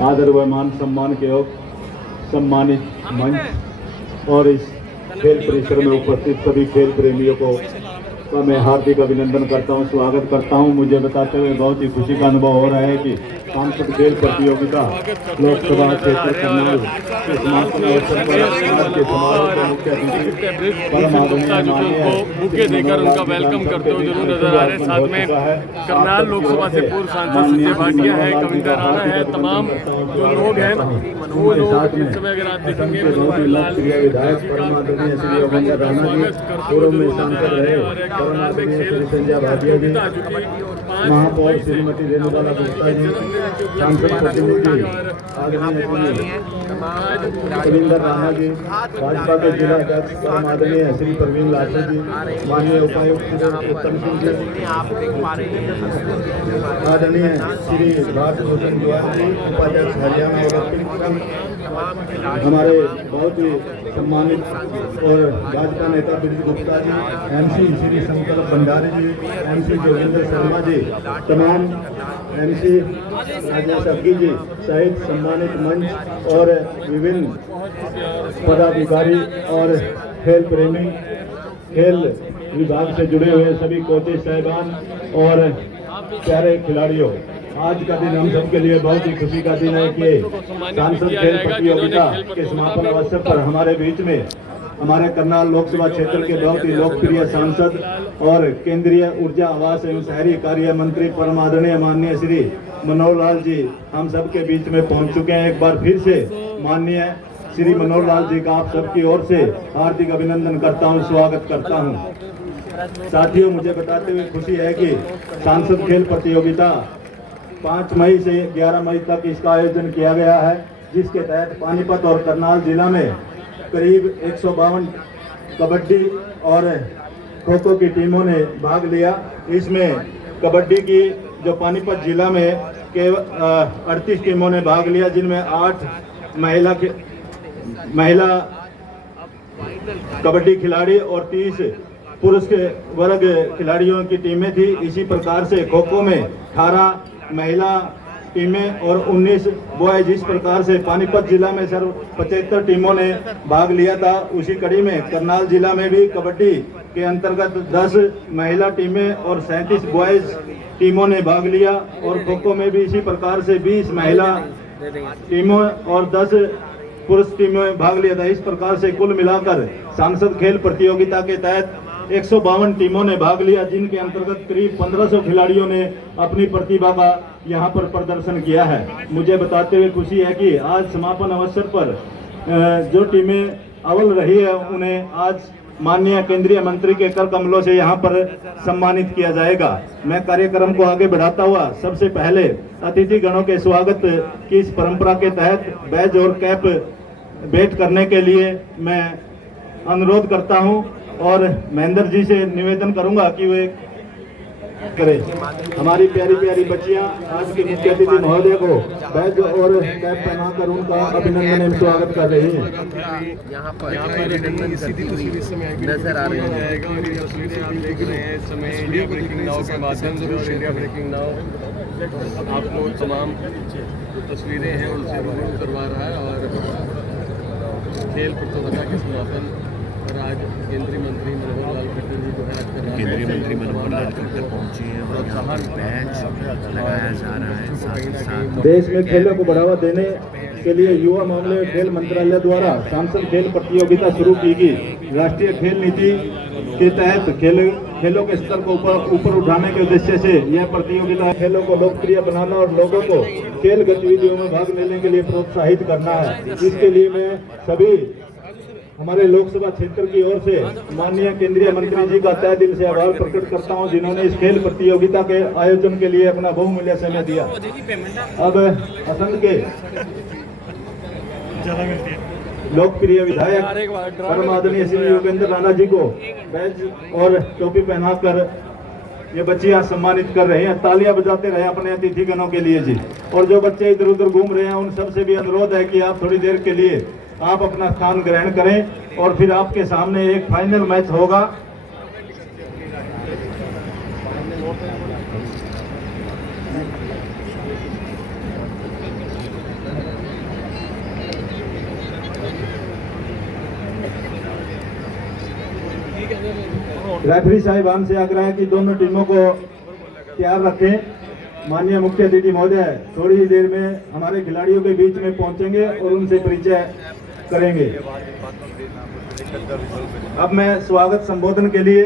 आदर व मान सम्मान के योग सम्मानित मंच और इस खेल परिसर में उपस्थित सभी खेल प्रेमियों को का मैं हार्दिक अभिनंदन करता हूं, स्वागत करता हूं। मुझे बताते हुए बहुत ही खुशी का अनुभव हो रहा है कि सांसद खेल प्रतियोगिता लोकसभा क्षेत्र करनाल के समापन अवसर पर आज के समारोह के मुख्य अतिथि परम आदरणीय बुके देकर उनका वेलकम करते हुए जरूर नजर आ रहे हैं। साथ में करनाल लोकसभा से पूर्व सांसद संजय भाटिया है, कविता राणा है, तमाम जो लोग हैं वो लोग इस समय अगर आप देखेंगे विधायक परम आदरणीय श्री योगेंद्र राणा जी, पूर्व में सांसद रहे परम आदरणीय श्री संजय भाटिया जी, महापौर श्रीमती रेणुबाला गुप्ता जी, सांसद प्रतिनिधि आदरणीय कविंदर राणा जी, भाजपा के जिला अध्यक्ष परम आदरणीय श्री प्रवीण लाठर जी, माननीय उपायुक्त उत्तम सिंह जी, आदरणीय श्री भारत भूषण जोहर जी, उपाध्यक्ष हरियाणा ओलंपिक संघ, हमारे बहुत ही सम्मानित और भाजपा नेता ब्रिज गुप्ता जी, MC श्री संकल्प भंडारी जी, MC जोगिंदर शर्मा जी, तमाम MC राजेश अग्गी जी सहित सम्मानित मंच और विभिन्न पदाधिकारी और खेल प्रेमी, खेल विभाग से जुड़े हुए सभी कोचेज साहिबान और प्यारे खिलाड़ियों, आज का दिन हम सबके लिए बहुत ही खुशी का दिन है कि सांसद खेल प्रतियोगिता के समापन अवसर पर हमारे बीच में हमारे करनाल लोकसभा क्षेत्र के बहुत ही लोकप्रिय सांसद और केंद्रीय ऊर्जा आवास एवं शहरी कार्य मंत्री परम आदरणीय माननीय श्री मनोहर लाल जी हम सबके बीच में पहुंच चुके हैं। एक बार फिर से माननीय श्री मनोहर लाल जी का आप सबकी ओर से हार्दिक अभिनंदन करता हूं, स्वागत करता हूं। साथियों, मुझे बताते हुए खुशी है कि सांसद खेल प्रतियोगिता 5 मई से 11 मई तक इसका आयोजन किया गया है, जिसके तहत पानीपत और करनाल जिला में करीब 152 कबड्डी और खो खो की टीमों ने भाग लिया। इसमें कबड्डी की जो पानीपत जिला में केवल 38 टीमों ने भाग लिया, जिनमें 8 महिला कबड्डी खिलाड़ी और 30 पुरुष के वर्ग खिलाड़ियों की टीमें थी। इसी प्रकार से खो खो में 18 महिला टीमें और 19 बॉयज। इस प्रकार से पानीपत जिला में सिर्फ 75 टीमों ने भाग लिया था। उसी कड़ी में करनाल जिला में भी कबड्डी के अंतर्गत 10 महिला टीमें और 37 बॉयज टीमों ने भाग लिया और खो खो में भी इसी प्रकार से 20 महिला टीमों और 10 पुरुष टीमें भाग लिया था। इस प्रकार से कुल मिलाकर सांसद खेल प्रतियोगिता के तहत 152 टीमों ने भाग लिया, जिनके अंतर्गत करीब 1500 खिलाड़ियों ने अपनी प्रतिभा का यहां पर प्रदर्शन किया है। मुझे बताते हुए खुशी है कि आज समापन अवसर पर जो टीमें अव्वल रही है उन्हें आज माननीय केंद्रीय मंत्री के कर कमलों से यहां पर सम्मानित किया जाएगा। मैं कार्यक्रम को आगे बढ़ाता हुआ सबसे पहले अतिथि गणों के स्वागत की इस परंपरा के तहत बैज और कैप भेंट करने के लिए मैं अनुरोध करता हूं और महेंद्र जी से निवेदन करूंगा कि वे करें। हमारी प्यारी प्यारी बच्चियां आज के मुख्य अतिथि महोदय को बैज और कैप पहनाकर उनका अभिनंदन एवं स्वागत कर रही हैं। यहाँ पर सीधी तस्वीर इस समय नजर आ रही है और ये तस्वीरें आप देख रहे हैं इस समय इंडिया ब्रेकिंग नाउ के माध्यम से और इंडिया ब्रेकिंग नाउ आपको तमाम तस्वीरें हैं उनसे रूबरू करवा रहा है और खेल प्रतियोगिता के समापन और आज केंद्रीय मंत्री मनोहर लाल खट्टर जी जो है केंद्रीय मंत्री मनोहर लाल खट्टर पहुंचे हैं और यहाँ बैच लगाया जा रहा है। साथ ही साथ देश में खेलों को बढ़ावा देने के लिए युवा मामले और खेल मंत्रालय द्वारा सांसद खेल प्रतियोगिता शुरू की गई। राष्ट्रीय खेल नीति के तहत खेलों के स्तर को ऊपर उठाने के उद्देश्य से यह प्रतियोगिता खेलों को लोकप्रिय बनाना और लोगों को खेल गतिविधियों में भाग लेने के लिए प्रोत्साहित करना है। इसके लिए मैं सभी हमारे लोकसभा क्षेत्र की ओर से माननीय केंद्रीय मंत्री जी का तहे दिल से आभार प्रकट करता हूं, जिन्होंने इस खेल प्रतियोगिता के आयोजन के लिए अपना बहुमूल्य समय दिया। अब असम के लोकप्रिय विधायक परम आदरणीय श्री योगेंद्र राणा जी को बैज और टोपी पहनाकर ये बच्चियां सम्मानित कर रहे हैं। तालियां बजाते रहे अपने अतिथि गणों के लिए जी। और जो बच्चे इधर उधर घूम रहे हैं उन सबसे भी अनुरोध है कि आप थोड़ी देर के लिए आप अपना स्थान ग्रहण करें और फिर आपके सामने एक फाइनल मैच होगा। रेफरी साहिबान से आग्रह है कि दोनों टीमों को तैयार रखें। माननीय मुख्य अतिथि महोदय थोड़ी ही देर में हमारे खिलाड़ियों के बीच में पहुंचेंगे और उनसे परिचय करेंगे। अब मैं स्वागत संबोधन के लिए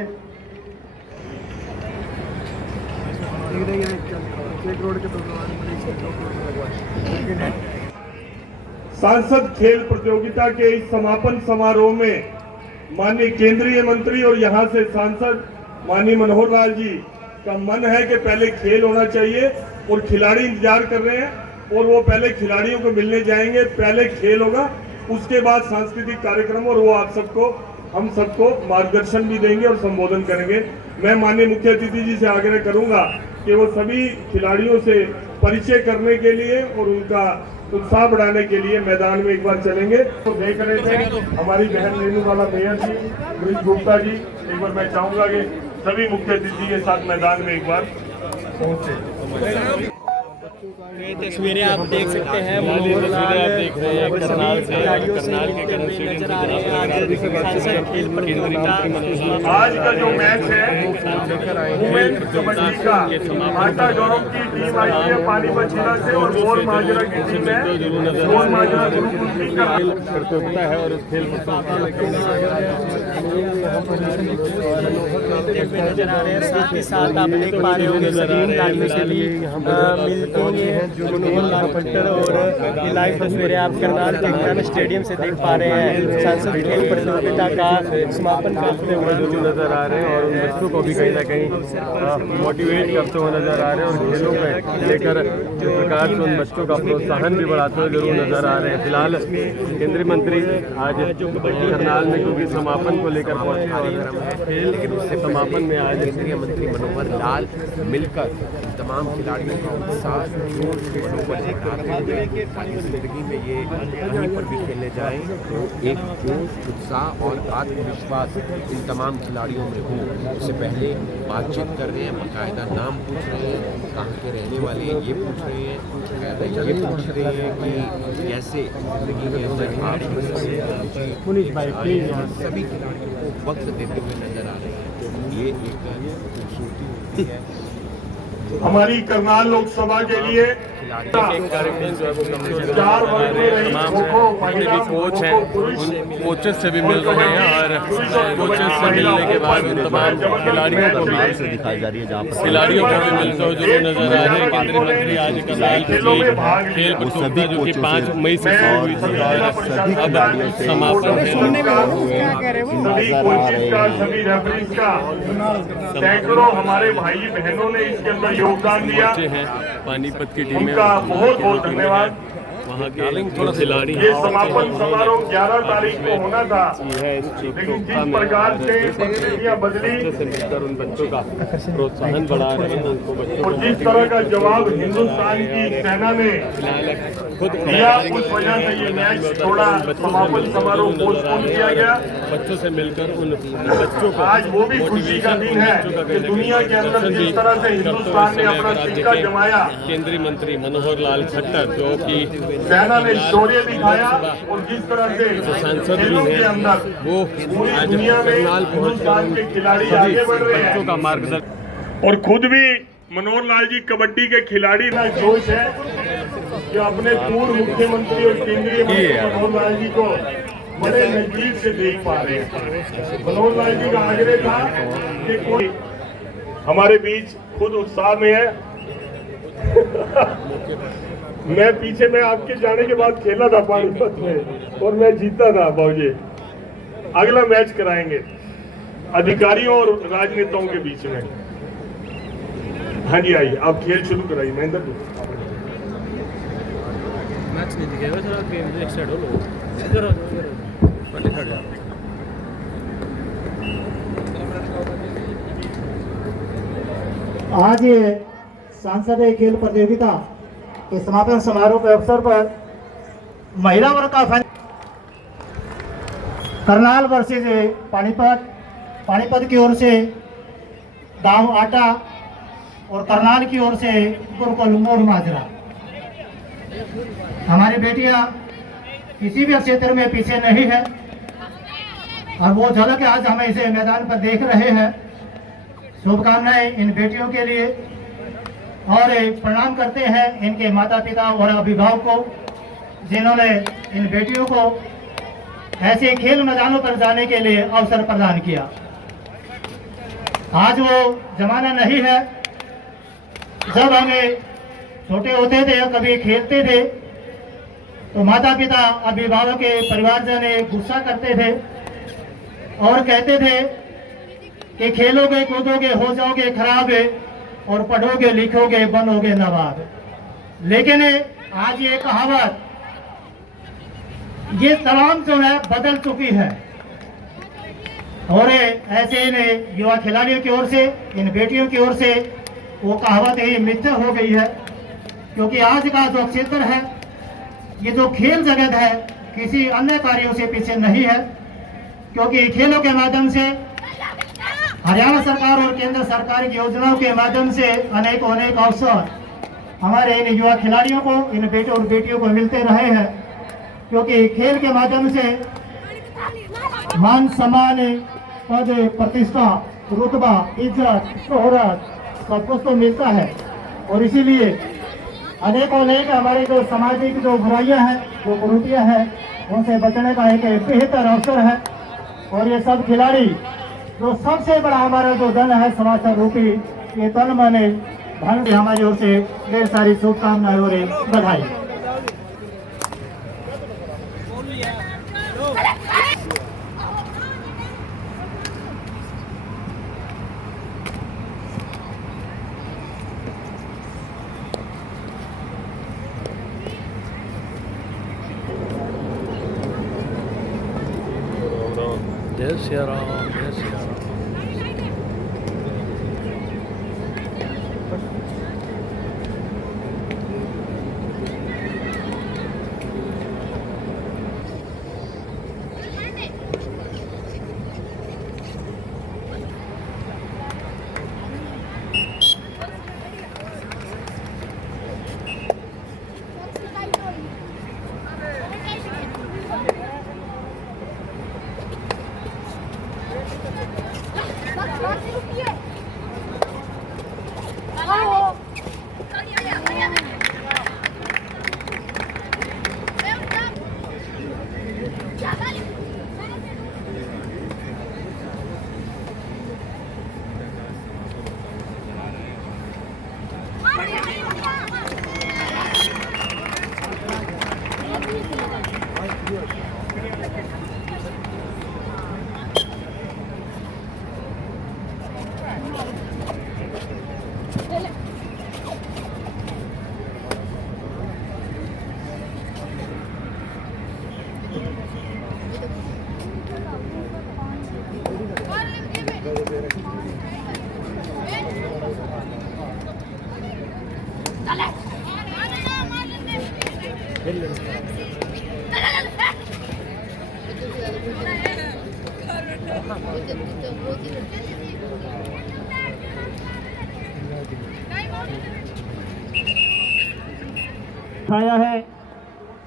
सांसद खेल प्रतियोगिता के इस समापन समारोह में माननीय केंद्रीय मंत्री और यहां से सांसद माननीय मनोहर लाल जी का मन है कि पहले खेल होना चाहिए और खिलाड़ी इंतजार कर रहे हैं और वो पहले खिलाड़ियों को मिलने जाएंगे, पहले खेल होगा, उसके बाद सांस्कृतिक कार्यक्रम और वो आप सबको हम सबको मार्गदर्शन भी देंगे और संबोधन करेंगे। मैं माननीय मुख्य अतिथि जी से आग्रह करूंगा कि वो सभी खिलाड़ियों से परिचय करने के लिए और उनका उत्साह बढ़ाने के लिए मैदान में एक बार चलेंगे। तो देख रहे थे हमारी बहन रेणुवाला मेयर जी, ब्रिज गुप्ता जी, एक बार मैं चाहूंगा कि सभी मुख्य अतिथि के साथ मैदान में एक बार पहुंचे। ये तस्वीरें आप देख सकते हैं, मनोहर लाल आप देख रहे हैं करनाल से, करनाल के नजर आ रहे हैं। सांसद खेल प्रतियोगिता आज का जो मैच है वुमेन्स कबड्डी का माता गौरव की टीम आई है पानीपत जिला से और मोर माजरा की टीम है मोर माजरा गुरुकुल का प्रतियोगिता है और उस खेल नजर आ रहे हैं। साथ ही साथ आप देख पा रहे होंगे सभी खिलाड़ियों से भी मिलते हैं और लाइव तस्वीरें आप करनाल के ग्राम स्टेडियम से देख पा रहे हैं। सांसद खेल प्रतियोगिता का समापन करते हुए जरूर नजर आ रहे हैं और उन बच्चों को भी कहीं ना कहीं मोटिवेट करते हुए नजर आ रहे हैं और खेलों में लेकर जिस प्रकार से उन बच्चों का प्रोत्साहन भी बढ़ाते हुए जरूर नजर आ रहे हैं। फिलहाल केंद्रीय मंत्री आज करनाल में क्योंकि समापन को लेकर पहुंचे, लेकिन उससे समापन में आज केंद्रीय मंत्री मनोहर लाल मिलकर तमाम खिलाड़ियों का उत्साह मनोबल बढ़ाते हुए जिंदगी में ये कहीं पर भी खेलने जाएं तो एक जोश, उत्साह और आत्मविश्वास इन तमाम खिलाड़ियों में हो। उससे पहले बातचीत कर रहे हैं, बाकायदा नाम पूछ रहे हैं, कहाँ के रहने वाले हैं ये पूछ रहे हैं, ये पूछ रहे हैं कि कैसे जिंदगी के अंदर आप सभी खिलाड़ियों को वक्त देते हुए नजर आ रहे हैं। ये एक खूबसूरती होती है। हमारी करनाल लोकसभा के लिए चार वर्ग में रही खो-खो महिला कोच हैं उन कोचेस से भी मिल रहे हैं और कोचेस से मिलने के बाद उन तमाम खिलाड़ियों को भी दिखाई जा रही है, जहाँ पर खिलाड़ियों को भी मिलते हुए जरूर नजर आ रहे हैं। केंद्रीय मंत्री आज करनाल पिछली खेल प्रतियोगिता जो कि 5 मई से शुरू हुई थी और अब समापन सभी कोचेस का, सभी रेफरीज का सैकड़ों हमारे भाई बहनों ने इसके अंदर योगदान दिया। पानीपत की टीमें उनका बहुत बहुत धन्यवाद। वहाँ के खिलाड़ी ये समापन समारोह 11 तारीख को होना था, लेकिन जिस प्रकार से परिस्थितियां बदली से मिलकर उन बच्चों का प्रोत्साहन बढ़ा रहे हैं, उनको बच्चों और जिस तरह का जवाब हिंदुस्तान की सेना ने खुद दिया, उस वजह से ये मैच थोड़ा समापन समारोह पोस्टपोन किया गया। बच्चों से मिलकर उन बच्चों को आज वो भी खुशी का दिन है कि दुनिया के अंदर जिस तरह से हिंदुस्तान ने अपना सिक्का जमाया, केंद्रीय मंत्री मनोहर लाल खट्टर जो कि सेना ने शौर्य दिखाया और जिस तरह से सांसद खेलों भी के हैं अंदर वो पूरी आज दुनिया में करनाल हिंदुस्तान के खिलाड़ी सभी आगे बढ़ रहे बच्चों हैं का मार्गदर्शन और खुद भी मनोहर लाल जी कबड्डी के खिलाड़ी का जोश है जो अपने पूर्व मुख्यमंत्री और केंद्रीय मंत्री मनोहर लाल जी को बड़े नजदीक से देख पा रहे हैं। मनोहर लाल जी का आग्रह था कि कोई हमारे बीच खुद उत्साह में है। मैं पीछे में आपके जाने के बाद खेला था पानीपत में और मैं जीता था बाबूजी। अगला मैच कराएंगे अधिकारियों और राजनेताओं के बीच में। हाँ जी आइए, आप खेल शुरू कराइए। महेंद्र मैच नहीं दिखेगा सर, गेम एक साइड हो लो इधर पहले खड़ जा। आज ये सांसद खेल प्रतियोगिता के समापन समारोह के अवसर पर महिला वर्ग का करनाल वर्सेज पानीपत की ओर से गांव आटा और करनाल की ओर से गुरुकुल मोर माजरा। हमारी बेटियां किसी भी क्षेत्र में पीछे नहीं है। और वो झलक आज हम इसे मैदान पर देख रहे हैं। शुभकामनाएं इन बेटियों के लिए और प्रणाम करते हैं इनके माता पिता और अभिभावकों को जिन्होंने इन बेटियों को ऐसे खेल मैदानों पर जाने के लिए अवसर प्रदान किया। आज वो जमाना नहीं है जब हमें छोटे होते थे और कभी खेलते थे तो माता पिता अभिभावक के परिवारजन गुस्सा करते थे और कहते थे कि खेलोगे कूदोगे हो जाओगे खराब और पढ़ोगे लिखोगे बनोगे नवाब। लेकिन आज ये कहावत ये तमाम जो है बदल चुकी है और ऐसे इन युवा खिलाड़ियों की ओर से इन बेटियों की ओर से वो कहावत ही मिथ्या हो गई है। क्योंकि आज का जो क्षेत्र है ये जो खेल जगत है किसी अन्य कार्यों से पीछे नहीं है। क्योंकि खेलों के माध्यम से हरियाणा सरकार और केंद्र सरकार की योजनाओं के माध्यम से अनेक अवसर हमारे इन युवा खिलाड़ियों को इन बेटे और बेटियों को मिलते रहे हैं। क्योंकि खेल के माध्यम से मान सम्मान पद प्रतिष्ठा रुतबा इज्जत शोहरत सब कुछ तो मिलता है और इसीलिए अनेक हमारे जो सामाजिक जो बुराइयां हैं जो कुरीतियां हैं उनसे बचने का एक बेहतर अवसर है। और ये सब खिलाड़ी जो सबसे बड़ा हमारा जो धन है समाचार रूपी ये तन मन धन से हमारी ओर से ढेर सारी शुभकामनाएं और बधाई। जय श्री राम, जय श्री राम। उठाया है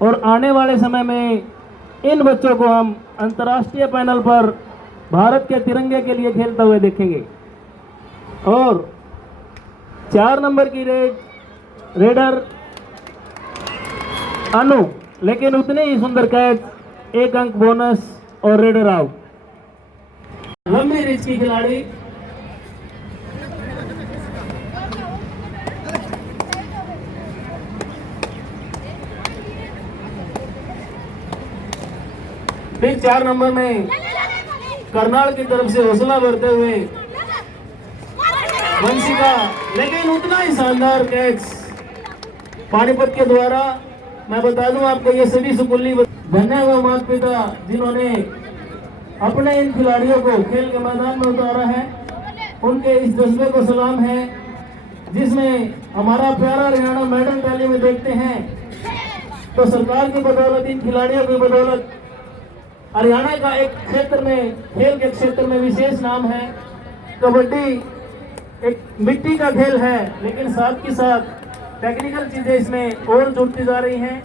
और आने वाले समय में इन बच्चों को हम अंतर्राष्ट्रीय पैनल पर भारत के तिरंगे के लिए खेलते हुए देखेंगे। और 4 नंबर की रेडर अनु, लेकिन उतने ही सुंदर कैच, 1 अंक बोनस और रेडर आउट। लंबी रेंज की खिलाड़ी फिर 4 नंबर में करनाल की तरफ से हौसला भरते हुए वंशिका, लेकिन उतना ही शानदार कैच पानीपत के द्वारा। मैं बता दूं आपको ये सभी स्कूली धन्य हुए माता पिता जिन्होंने अपने इन खिलाड़ियों को खेल के मैदान में उतारा है, उनके इस जज्बे को सलाम है जिसमें हमारा प्यारा हरियाणा मेडल टैली में देखते हैं तो सरकार की बदौलत, इन खिलाड़ियों की बदौलत हरियाणा का एक क्षेत्र में, खेल के क्षेत्र में विशेष नाम है। कबड्डी एक मिट्टी का खेल है लेकिन साथ ही साथ टेक्निकल चीजें इसमें और जुड़ती जा रही हैं।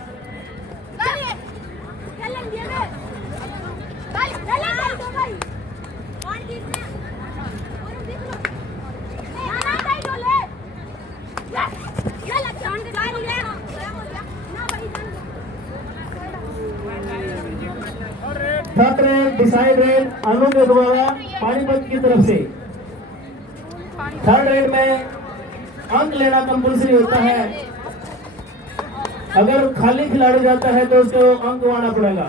थर्ड रेड डिसाइडेड अनु के द्वारा पानीपत की तरफ से। थर्ड रेड में अंक लेना कंपल्सरी होता है, अगर खाली खिलाड़ी जाता है तो उसको अंक गंवाना पड़ेगा।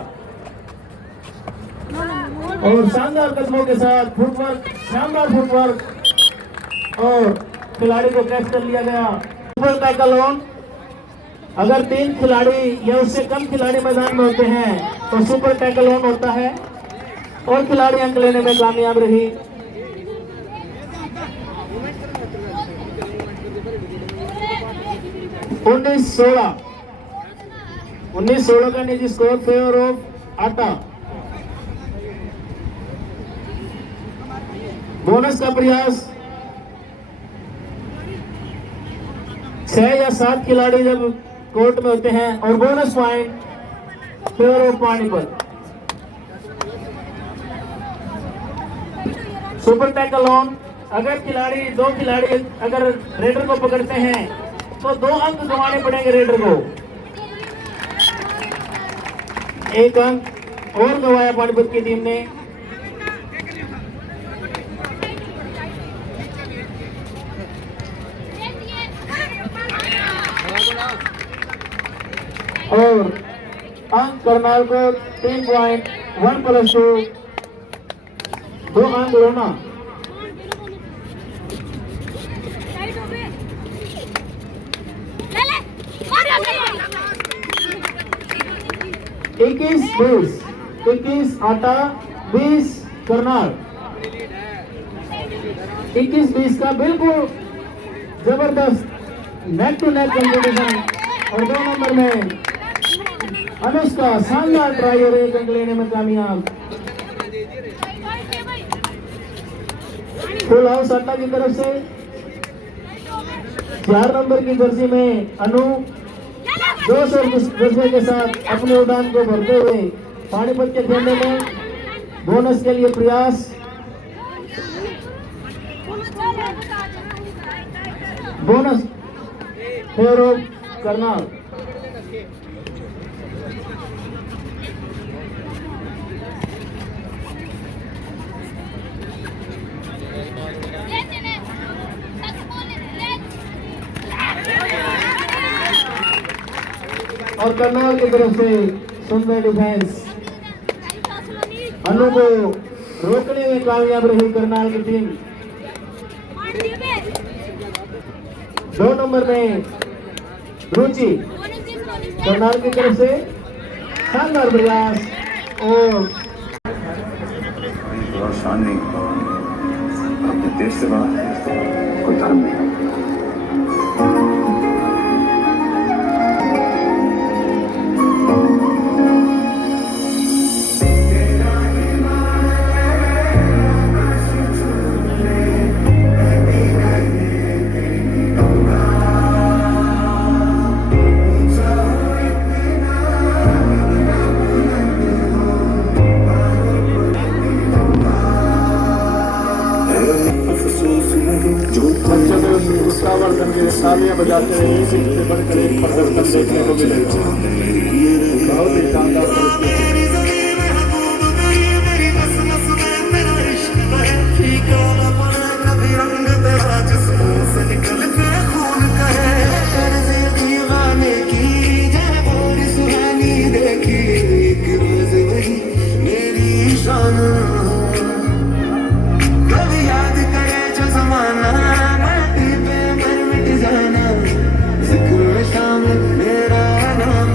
और शानदार कदमों के साथ फुटवर्क, शानदार फुटवर्क, और खिलाड़ी को कैच कर लिया गया। सुपर टैकल ऑन, अगर 3 खिलाड़ी या उससे कम खिलाड़ी मैदान में होते हैं तो सुपर टैकल ऑन होता है और खिलाड़ी अंक लेने में कामयाब रही। उन्नीस 16 का निजी स्कोर फेवर ऑफ आटा। बोनस का प्रयास, 6 या 7 खिलाड़ी जब कोर्ट में होते हैं और bonus point favour of Panipat. Super tackle on, अगर खिलाड़ी 2 खिलाड़ी अगर रेडर को पकड़ते हैं तो 2 अंक गंवाने पड़ेंगे रेडर को। 1 अंक और गंवाया पानीपत की टीम ने। और अंक करनाल को 3 पॉइंट 1 + 2 2 अंक लोना। इक्कीस आटा 20 करनाल। 21-20 का बिल्कुल जबरदस्त नेक टू नेक कंपटीशन। और 2 नंबर में अनुष्का शानदार ट्राई और 1 अंक लेने में कामयाब। फुल हाउस अड्डा की तरफ से 4 नंबर की जर्सी में अनु जोश और जज्बे के साथ अपने उड़ान को भरते हुए पानीपत के खेलने में बोनस के लिए प्रयास। Bonus favour of Karnal. और करनाल की तरफ से सुंदर डिफेंस, अनु को रोकने में कामयाब रही करनाल की टीम। 2 नंबर में रुचि करनाल की तरफ से शानदार प्रयास। और शान नहीं, अपने देश से बाहर कोई धर्म नहीं। तालियां बजाते हुए एक से बढ़कर एक प्रदर्शन देखने को मिलेगा। बहुत ही शानदार मेरा नाम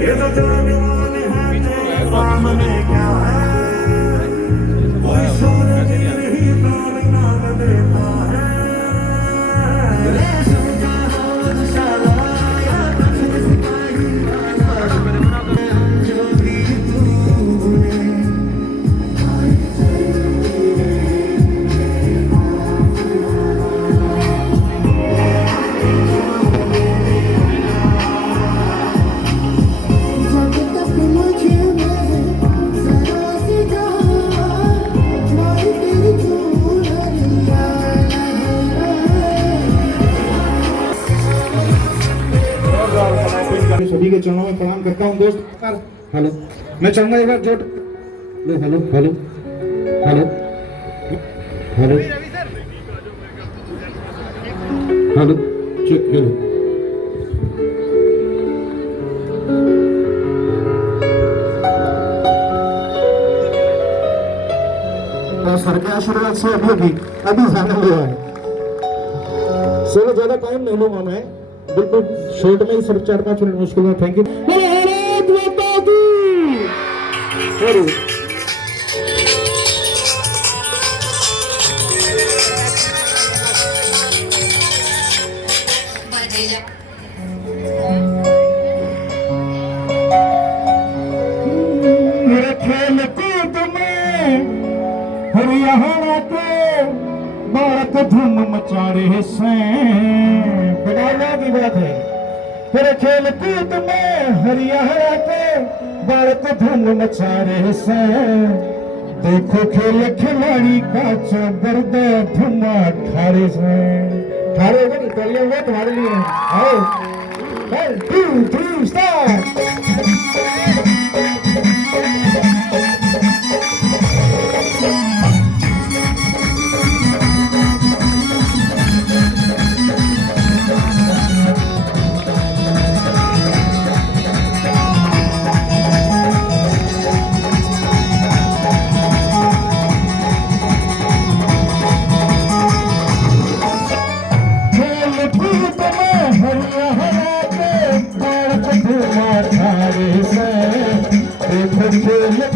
ये तो जान है सामने क्या है, कोई सोने नहीं नाम नाम देता है। जो भी तूने सभी के चरणों में प्रणाम करता हूँ दोस्त। हेलो, मैं चाहूंगा एक बार जोट लो। Hello hello hello hello hello check hello. Sir के आशीर्वाद से अभी जाने हुआ है। चलो ज्यादा टाइम नहीं लूंगा मैं, बिल्कुल शॉर्ट में ही सिर्फ 4-5 मिनट मुश्किल है। Thank you. मेरे खेल कूद में हरियाणा के बालक धूम मचा रहे हैं। बनाना की बात है। फिर खेल कूद में हरियाणा के बालक धूम मचा रहे हैं। देखो खेल खिलाड़ी का चबरद धुमा ठारे से ठारे होगा नहीं तो ये तुम्हारे लिए आओ 1 2 3 स्टार्ट।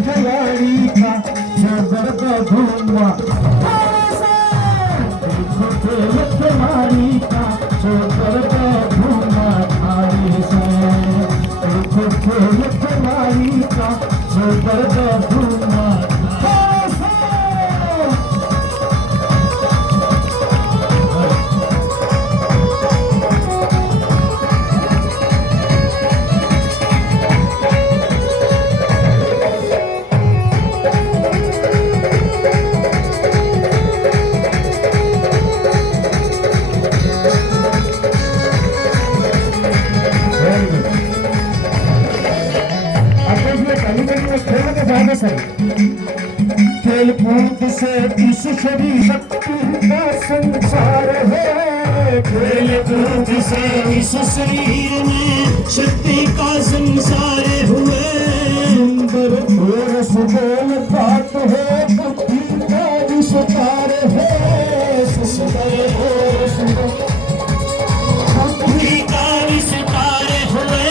खिलाड़ी का जबरदस्त धुआं, खिलाड़ी का जबरदस्त धुआं थारे से, खिलाड़ी का जबरदस्त धुआं। खेल कूद से इस शरीर शक्ति का संसार है। खेल कूद से इस शरीर में शक्ति का संसार हुए। सुंदर घोर सुबोल बात है, बुद्धि का विस्तार है। सुंदर घोर सुबोल बुद्धि का विस्तार हुए।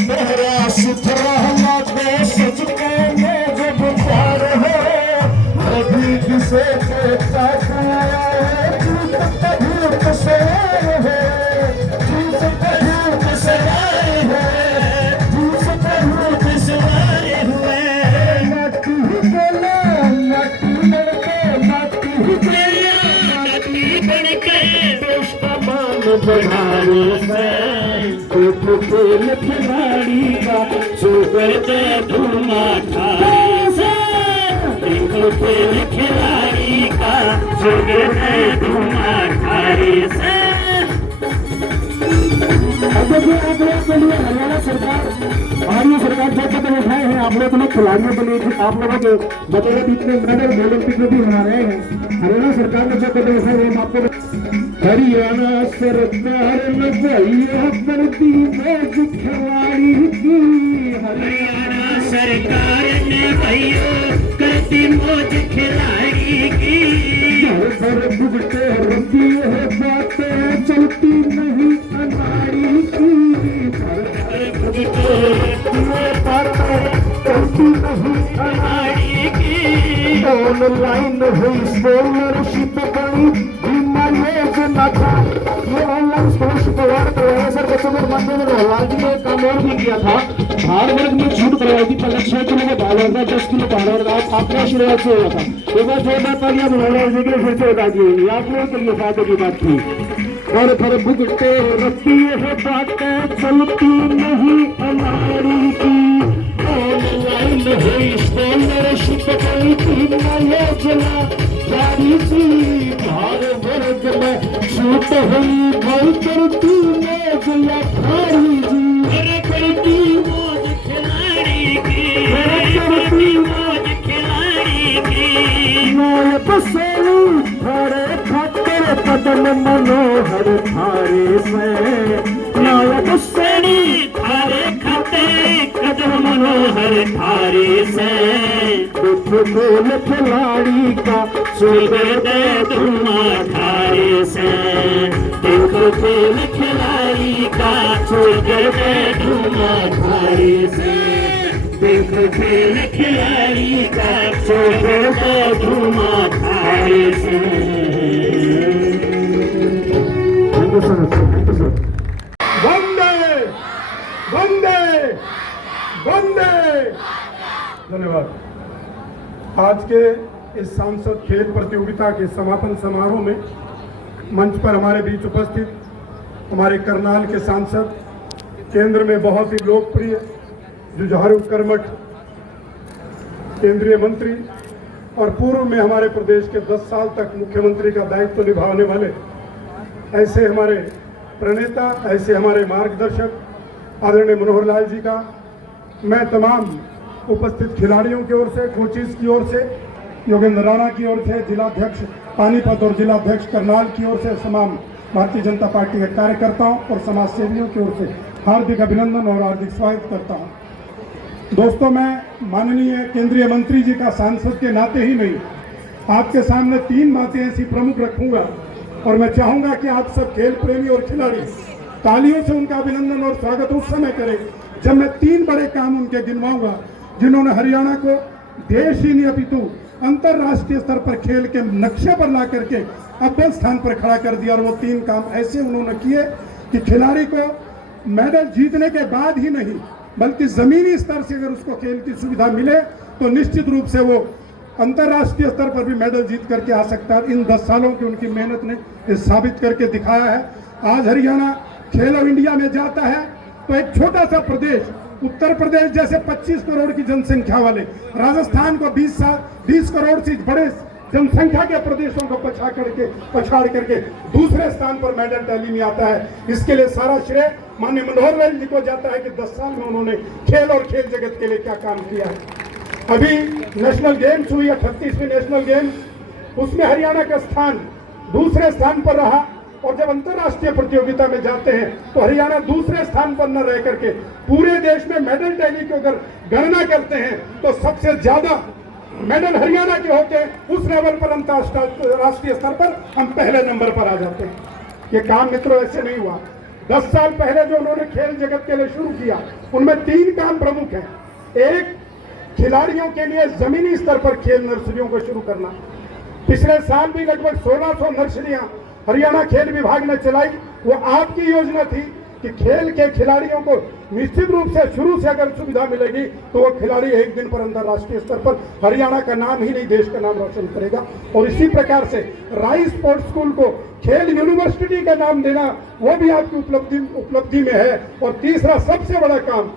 मेरा सुथरा से कहता आया है, झूठ कबूत सवार है, झूठ कबूत सवार है, झूठ कबूत सवार हुए। नाटू बोला नाटू लड़के, नाटू बोला नाटू लड़के, देश का मान बढ़ाने से देखो खेल खिलाड़ी का जो करते धुआं ठारे से। देखो खेल खिलाड़ी का जो करते धुआं ठारे से। अब देखिए आप लोगों के लिए हरियाणा सरकार और ये सरकार जो कदम उठाए हैं आप लोगों ने खिलाड़ियों के लिए, आप लोगों के बतौर इतने मेडल ओलंपिक में भी बना रहे हैं। हरियाणा सरकार ने जो कदम उठाए वो हम आपको। हरियाणा सरकार ने भैया कर दी मौज खिलाड़ी की। हरियाणा सरकार ने भैया कर दी मौज खिलाड़ी की। घर भुगते रखी है बातें चलती नहीं अनाड़ी की। घर के मैं बातें करती नहीं खिलाड़ी की ऑनलाइन हुई स्कॉलरशिप गई मैनेज न था ये ऑनलाइन स्कॉलरशिप अवार्ड करवाया सर बच्चों को मानने में मनोहरलाल जी ने एक काम और भी किया था भार वर्ग में छूट करवाई थी पहले 6 किलो का भार वर्ग 10 किलो भार वर्ग आज आपके आशीर्वाद से हुआ था एक बार जोरदार तालियां मनोहरलाल जी के फिर से बता दी होगी आप लोगों के लिए फायदे की बात थी और फिर भुगते रखी है बातें चलती नहीं अनाड़ी की ऑनलाइन हुई स्कॉलरशिप गई थी योजना जारी सी भार वर्ग में छूट हुई भाई करती मौज या भारी जी अरे करती मौज खिलाड़ी की करती मौज खिलाड़ी की नायक सोनू थारे खातिर कदम मनोहर थारे से नायक सोनी थारे खातिर कदम मनोहर थारे से फुटबॉल खिलाड़ी का सुगर दे धुआं थारे से देखो खेल खिलाड़ी का सुगर दे धुआं थारे से देखो खेल खिलाड़ी का सुगर दे धुआं थारे से वंदे वंदे वंदे। धन्यवाद। आज के इस सांसद खेल प्रतियोगिता के समापन समारोह में मंच पर हमारे बीच उपस्थित हमारे करनाल के सांसद, केंद्र में बहुत ही लोकप्रिय जुझारू कर्मठ केंद्रीय मंत्री और पूर्व में हमारे प्रदेश के 10 साल तक मुख्यमंत्री का दायित्व निभाने वाले ऐसे हमारे प्रणेता, ऐसे हमारे मार्गदर्शक आदरणीय मनोहर लाल जी का मैं तमाम उपस्थित खिलाड़ियों की ओर से, कोचिज की ओर से, योगेंद्र राणा की ओर से, जिलाध्यक्ष पानीपत और जिलाध्यक्ष करनाल की ओर से, तमाम भारतीय जनता पार्टी के कार्यकर्ताओं और समाज सेवियों की ओर से हार्दिक अभिनंदन और हार्दिक स्वागत करता हूं। दोस्तों, मैं माननीय केंद्रीय मंत्री जी का सांसद के नाते ही नहीं, आपके सामने 3 बातें ऐसी प्रमुख रखूंगा और मैं चाहूंगा कि आप सब खेल प्रेमी और खिलाड़ी तालियों से उनका अभिनंदन और स्वागत उस समय करें जब मैं 3 बड़े काम उनके गिनवाऊंगा जिन्होंने हरियाणा को देश ही नहीं अपितु अंतर्राष्ट्रीय स्तर पर खेल के नक्शे पर ला करके अव्वल स्थान पर खड़ा कर दिया। और वो 3 काम ऐसे उन्होंने किए कि खिलाड़ी को मेडल जीतने के बाद ही नहीं बल्कि जमीनी स्तर से अगर उसको खेल की सुविधा मिले तो निश्चित रूप से वो अंतर्राष्ट्रीय स्तर पर भी मेडल जीत करके आ सकता है। इन 10 सालों की उनकी मेहनत ने ये साबित करके दिखाया है। आज हरियाणा खेलो इंडिया में जाता है तो एक छोटा सा प्रदेश, उत्तर प्रदेश जैसे 25 करोड़ की जनसंख्या वाले, राजस्थान को 20 करोड़ से बड़े जनसंख्या के प्रदेशों को पछाड़ करके दूसरे स्थान पर मेडल टैली में आता है। इसके लिए सारा श्रेय माननीय मनोहर लाल जी को जाता है कि 10 साल में उन्होंने खेल और खेल जगत के लिए क्या काम किया है। अभी नेशनल गेम्स हुई, 38वीं नेशनल गेम्स, उसमें हरियाणा का स्थान दूसरे स्थान पर रहा और जब अंतर्राष्ट्रीय प्रतियोगिता में जाते हैं तो हरियाणा दूसरे स्थान पर न रह करके पूरे देश में मेडल टैली की अगर गणना करते हैं तो सबसे ज्यादा मेडल हरियाणा के होते हैं। उस लेवल पर अंतर्राष्ट्रीय स्तर पर हम पहले नंबर पर आ जाते हैं। ये काम मित्रों ऐसे नहीं हुआ। 10 साल पहले जो उन्होंने खेल जगत के लिए शुरू किया उनमें 3 काम प्रमुख हैं। एक, खिलाड़ियों के लिए जमीनी स्तर पर खेल नर्सरियों को शुरू करना। पिछले साल भी लगभग 1600 नर्सरियां हरियाणा खेल विभाग ने चलाई। वो आपकी योजना थी कि खेल के खिलाड़ियों को निश्चित रूप से शुरू से अगर सुविधा मिलेगी तो वो खिलाड़ी एक दिन पर अंतर्राष्ट्रीय स्तर पर हरियाणा का नाम ही नहीं देश का नाम रोशन करेगा। और इसी प्रकार से राइस स्पोर्ट्स स्कूल को खेल यूनिवर्सिटी का नाम देना वो भी आपकी उपलब्धि में है। और तीसरा सबसे बड़ा काम,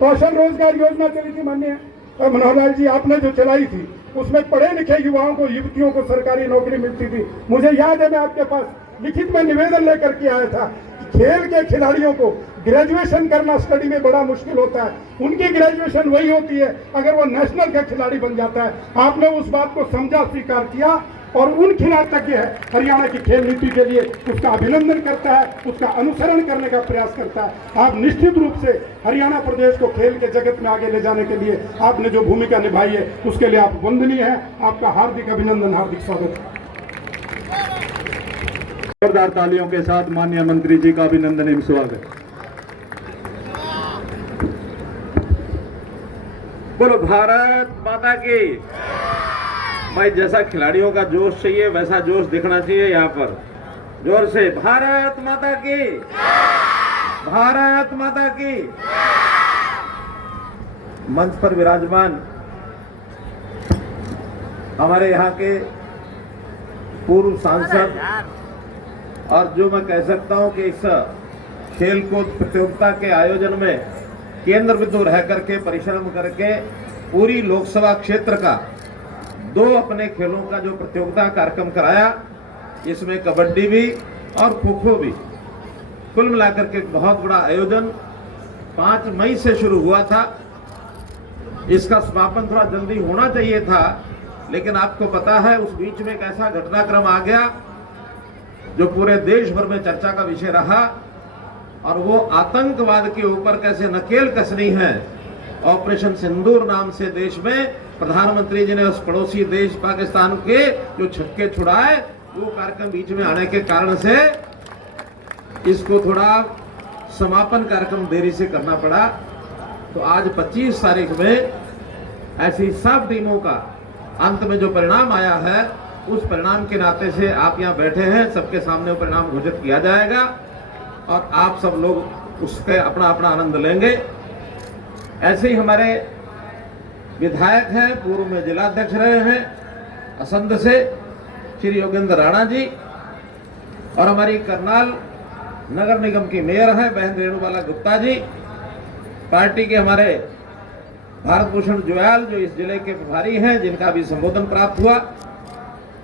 कौशल रोजगार योजना चली थी माननीय मनोहर लाल जी आपने जो चलाई थी, उसमें पढ़े लिखे युवाओं को, युवतियों को सरकारी नौकरी मिलती थी। मुझे याद है मैं आपके पास लिखित में निवेदन लेकर के आया था कि खेल के खिलाड़ियों को ग्रेजुएशन करना स्टडी में बड़ा मुश्किल होता है, उनकी ग्रेजुएशन वही होती है अगर वो नेशनल का खिलाड़ी बन जाता है। आपने उस बात को समझा, स्वीकार किया और उन खिलाड़ी है हरियाणा की खेल नीति के लिए उसका अभिनंदन करता है, उसका अनुसरण करने का प्रयास करता है। आप निश्चित रूप से हरियाणा प्रदेश को खेल के जगत में आगे ले जाने के लिए आपने जो भूमिका निभाई है उसके लिए आप वंदनीय हैं। आपका हार्दिक अभिनंदन, हार्दिक स्वागत है। जोरदार तालियों के साथ माननीय मंत्री जी का अभिनंदन एवं स्वागत। बोलो भारत माता की। भाई जैसा खिलाड़ियों का जोश चाहिए वैसा जोश दिखना चाहिए यहाँ पर। जोर से भारत माता की, भारत माता की। मंच पर विराजमान हमारे यहाँ के पूर्व सांसद और जो मैं कह सकता हूँ कि इस खेलकूद प्रतियोगिता के आयोजन में केंद्र बिंदु रह करके परिश्रम करके पूरी लोकसभा क्षेत्र का 2 अपने खेलों का जो प्रतियोगिता कार्यक्रम कराया, इसमें कबड्डी भी और खो खो भी, कुल मिलाकर के बहुत बड़ा आयोजन 5 मई से शुरू हुआ था। इसका समापन थोड़ा जल्दी होना चाहिए था, लेकिन आपको पता है उस बीच में एक ऐसा घटनाक्रम आ गया जो पूरे देश भर में चर्चा का विषय रहा, और वो आतंकवाद के ऊपर कैसे नकेल कसनी है। ऑपरेशन सिंदूर नाम से देश में प्रधानमंत्री जी ने उस पड़ोसी देश पाकिस्तान के जो छक्के छुड़ाए, वो कार्यक्रम बीच में आने के कारण से इसको थोड़ा समापन कार्यक्रम देरी से करना पड़ा। तो आज 25 तारीख में ऐसी सब टीमों का अंत में जो परिणाम आया है, उस परिणाम के नाते से आप यहाँ बैठे हैं, सबके सामने वो परिणाम घोषित किया जाएगा और आप सब लोग उसके अपना अपना आनंद लेंगे। ऐसे ही हमारे विधायक हैं, पूर्व में जिलाध्यक्ष रहे हैं असंध से श्री योगेंद्र राणा जी, और हमारी करनाल नगर निगम की मेयर है बहन रेणुबाला गुप्ता जी, पार्टी के हमारे भारत भूषण जुयाल जो इस जिले के प्रभारी हैं, जिनका भी संबोधन प्राप्त हुआ,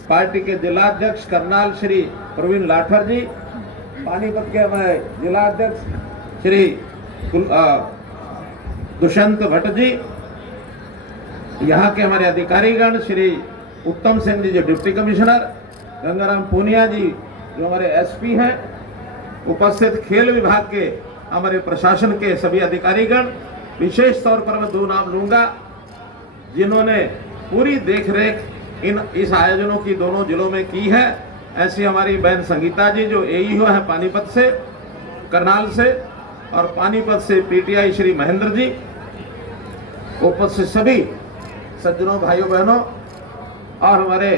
पार्टी के जिलाध्यक्ष करनाल श्री प्रवीण लाठर जी, पानीपत के हमारे जिलाध्यक्ष श्री दुष्यंत भट्ट जी, यहाँ के हमारे अधिकारीगण श्री उत्तम सिंह जी जो डिप्टी कमिश्नर, गंगाराम पूनिया जी जो हमारे एसपी हैं, उपस्थित खेल विभाग के हमारे प्रशासन के सभी अधिकारीगण, विशेष तौर पर मैं 2 नाम लूंगा जिन्होंने पूरी देखरेख इस आयोजनों की दोनों जिलों में की है। ऐसी हमारी बहन संगीता जी जो एईओ है पानीपत से, करनाल से, और पानीपत से पीटीआई श्री महेंद्र जी, उपस्थित सभी सज्जनों भाइयों बहनों और हमारे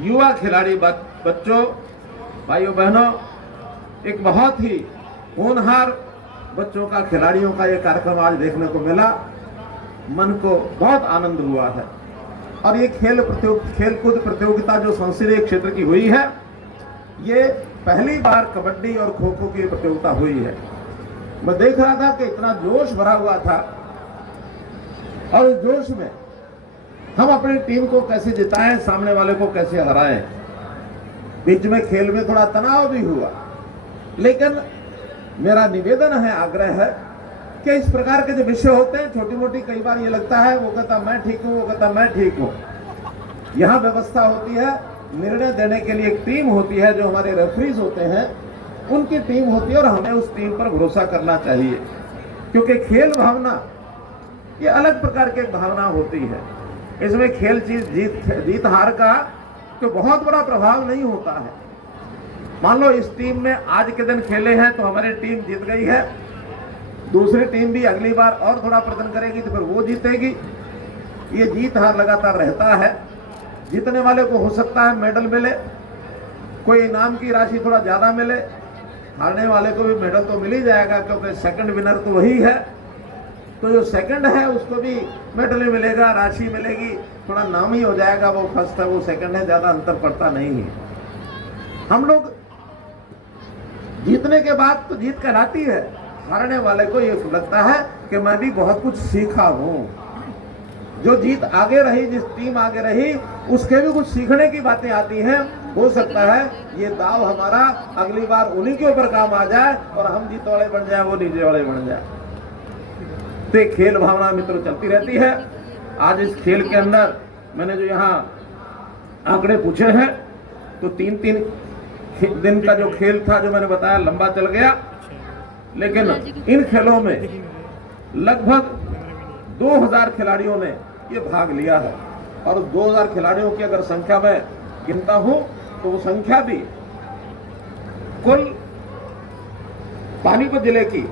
युवा खिलाड़ी बच्चों भाइयों बहनों, एक बहुत ही होनहार बच्चों का, खिलाड़ियों का ये कार्यक्रम आज देखने को मिला। मन को बहुत आनंद हुआ है। और ये खेलकूद प्रतियोगिता जो संसदीय क्षेत्र की हुई है, ये पहली बार कबड्डी और खो खो की प्रतियोगिता हुई है। मैं देख रहा था कि इतना जोश भरा हुआ था, और उस जोश में हम अपनी टीम को कैसे जिताएं, सामने वाले को कैसे हराएं। बीच में खेल में थोड़ा तनाव भी हुआ, लेकिन मेरा निवेदन है, आग्रह है कि इस प्रकार के जो विषय होते हैं, छोटी मोटी, कई बार ये लगता है वो कहता मैं ठीक हूँ, वो कहता मैं ठीक हूँ। यहाँ व्यवस्था होती है, निर्णय देने के लिए एक टीम होती है जो हमारे रेफरीज होते हैं, उनकी टीम होती है, और हमें उस टीम पर भरोसा करना चाहिए, क्योंकि खेल भावना ये अलग प्रकार की भावना होती है। इसमें खेल चीज जीत हार का तो बहुत बड़ा प्रभाव नहीं होता है। मान लो इस टीम में आज के दिन खेले हैं तो हमारी टीम जीत गई है, दूसरी टीम भी अगली बार और थोड़ा प्रदर्शन करेगी तो फिर वो जीतेगी। ये जीत हार लगातार रहता है। जीतने वाले को हो सकता है मेडल मिले, कोई इनाम की राशि थोड़ा ज्यादा मिले, हारने वाले को भी मेडल तो मिल ही जाएगा, क्योंकि सेकंड विनर तो वही है। तो जो सेकंड है उसको भी मेडल मिलेगा, राशि मिलेगी, थोड़ा नाम ही हो जाएगा, वो फर्स्ट है वो सेकंड है, ज्यादा अंतर पड़ता नहीं है। हम लोग जीतने के बाद तो जीत कहलाती है, हारने वाले को ये लगता है कि मैं भी बहुत कुछ सीखा हूं। जो जीत आगे रही, जिस टीम आगे रही, उसके भी कुछ सीखने की बातें आती हैं। हो सकता है ये दाव हमारा अगली बार उन्हीं के ऊपर काम आ जाए और हम जीत वाले बन जाए, वो नीचे वाले बन जाए। तो खेल भावना मित्रों चलती रहती है। आज इस खेल के अंदर मैंने जो यहाँ आंकड़े पूछे हैं, तो 3-3 दिन का जो खेल था, जो मैंने बताया, लंबा चल गया, लेकिन इन खेलों में लगभग 2000 खिलाड़ियों ने ये भाग लिया है। और 2000 खिलाड़ियों की अगर संख्या मैं गिनता हूं तो वो संख्या भी कुल पानीपत जिले की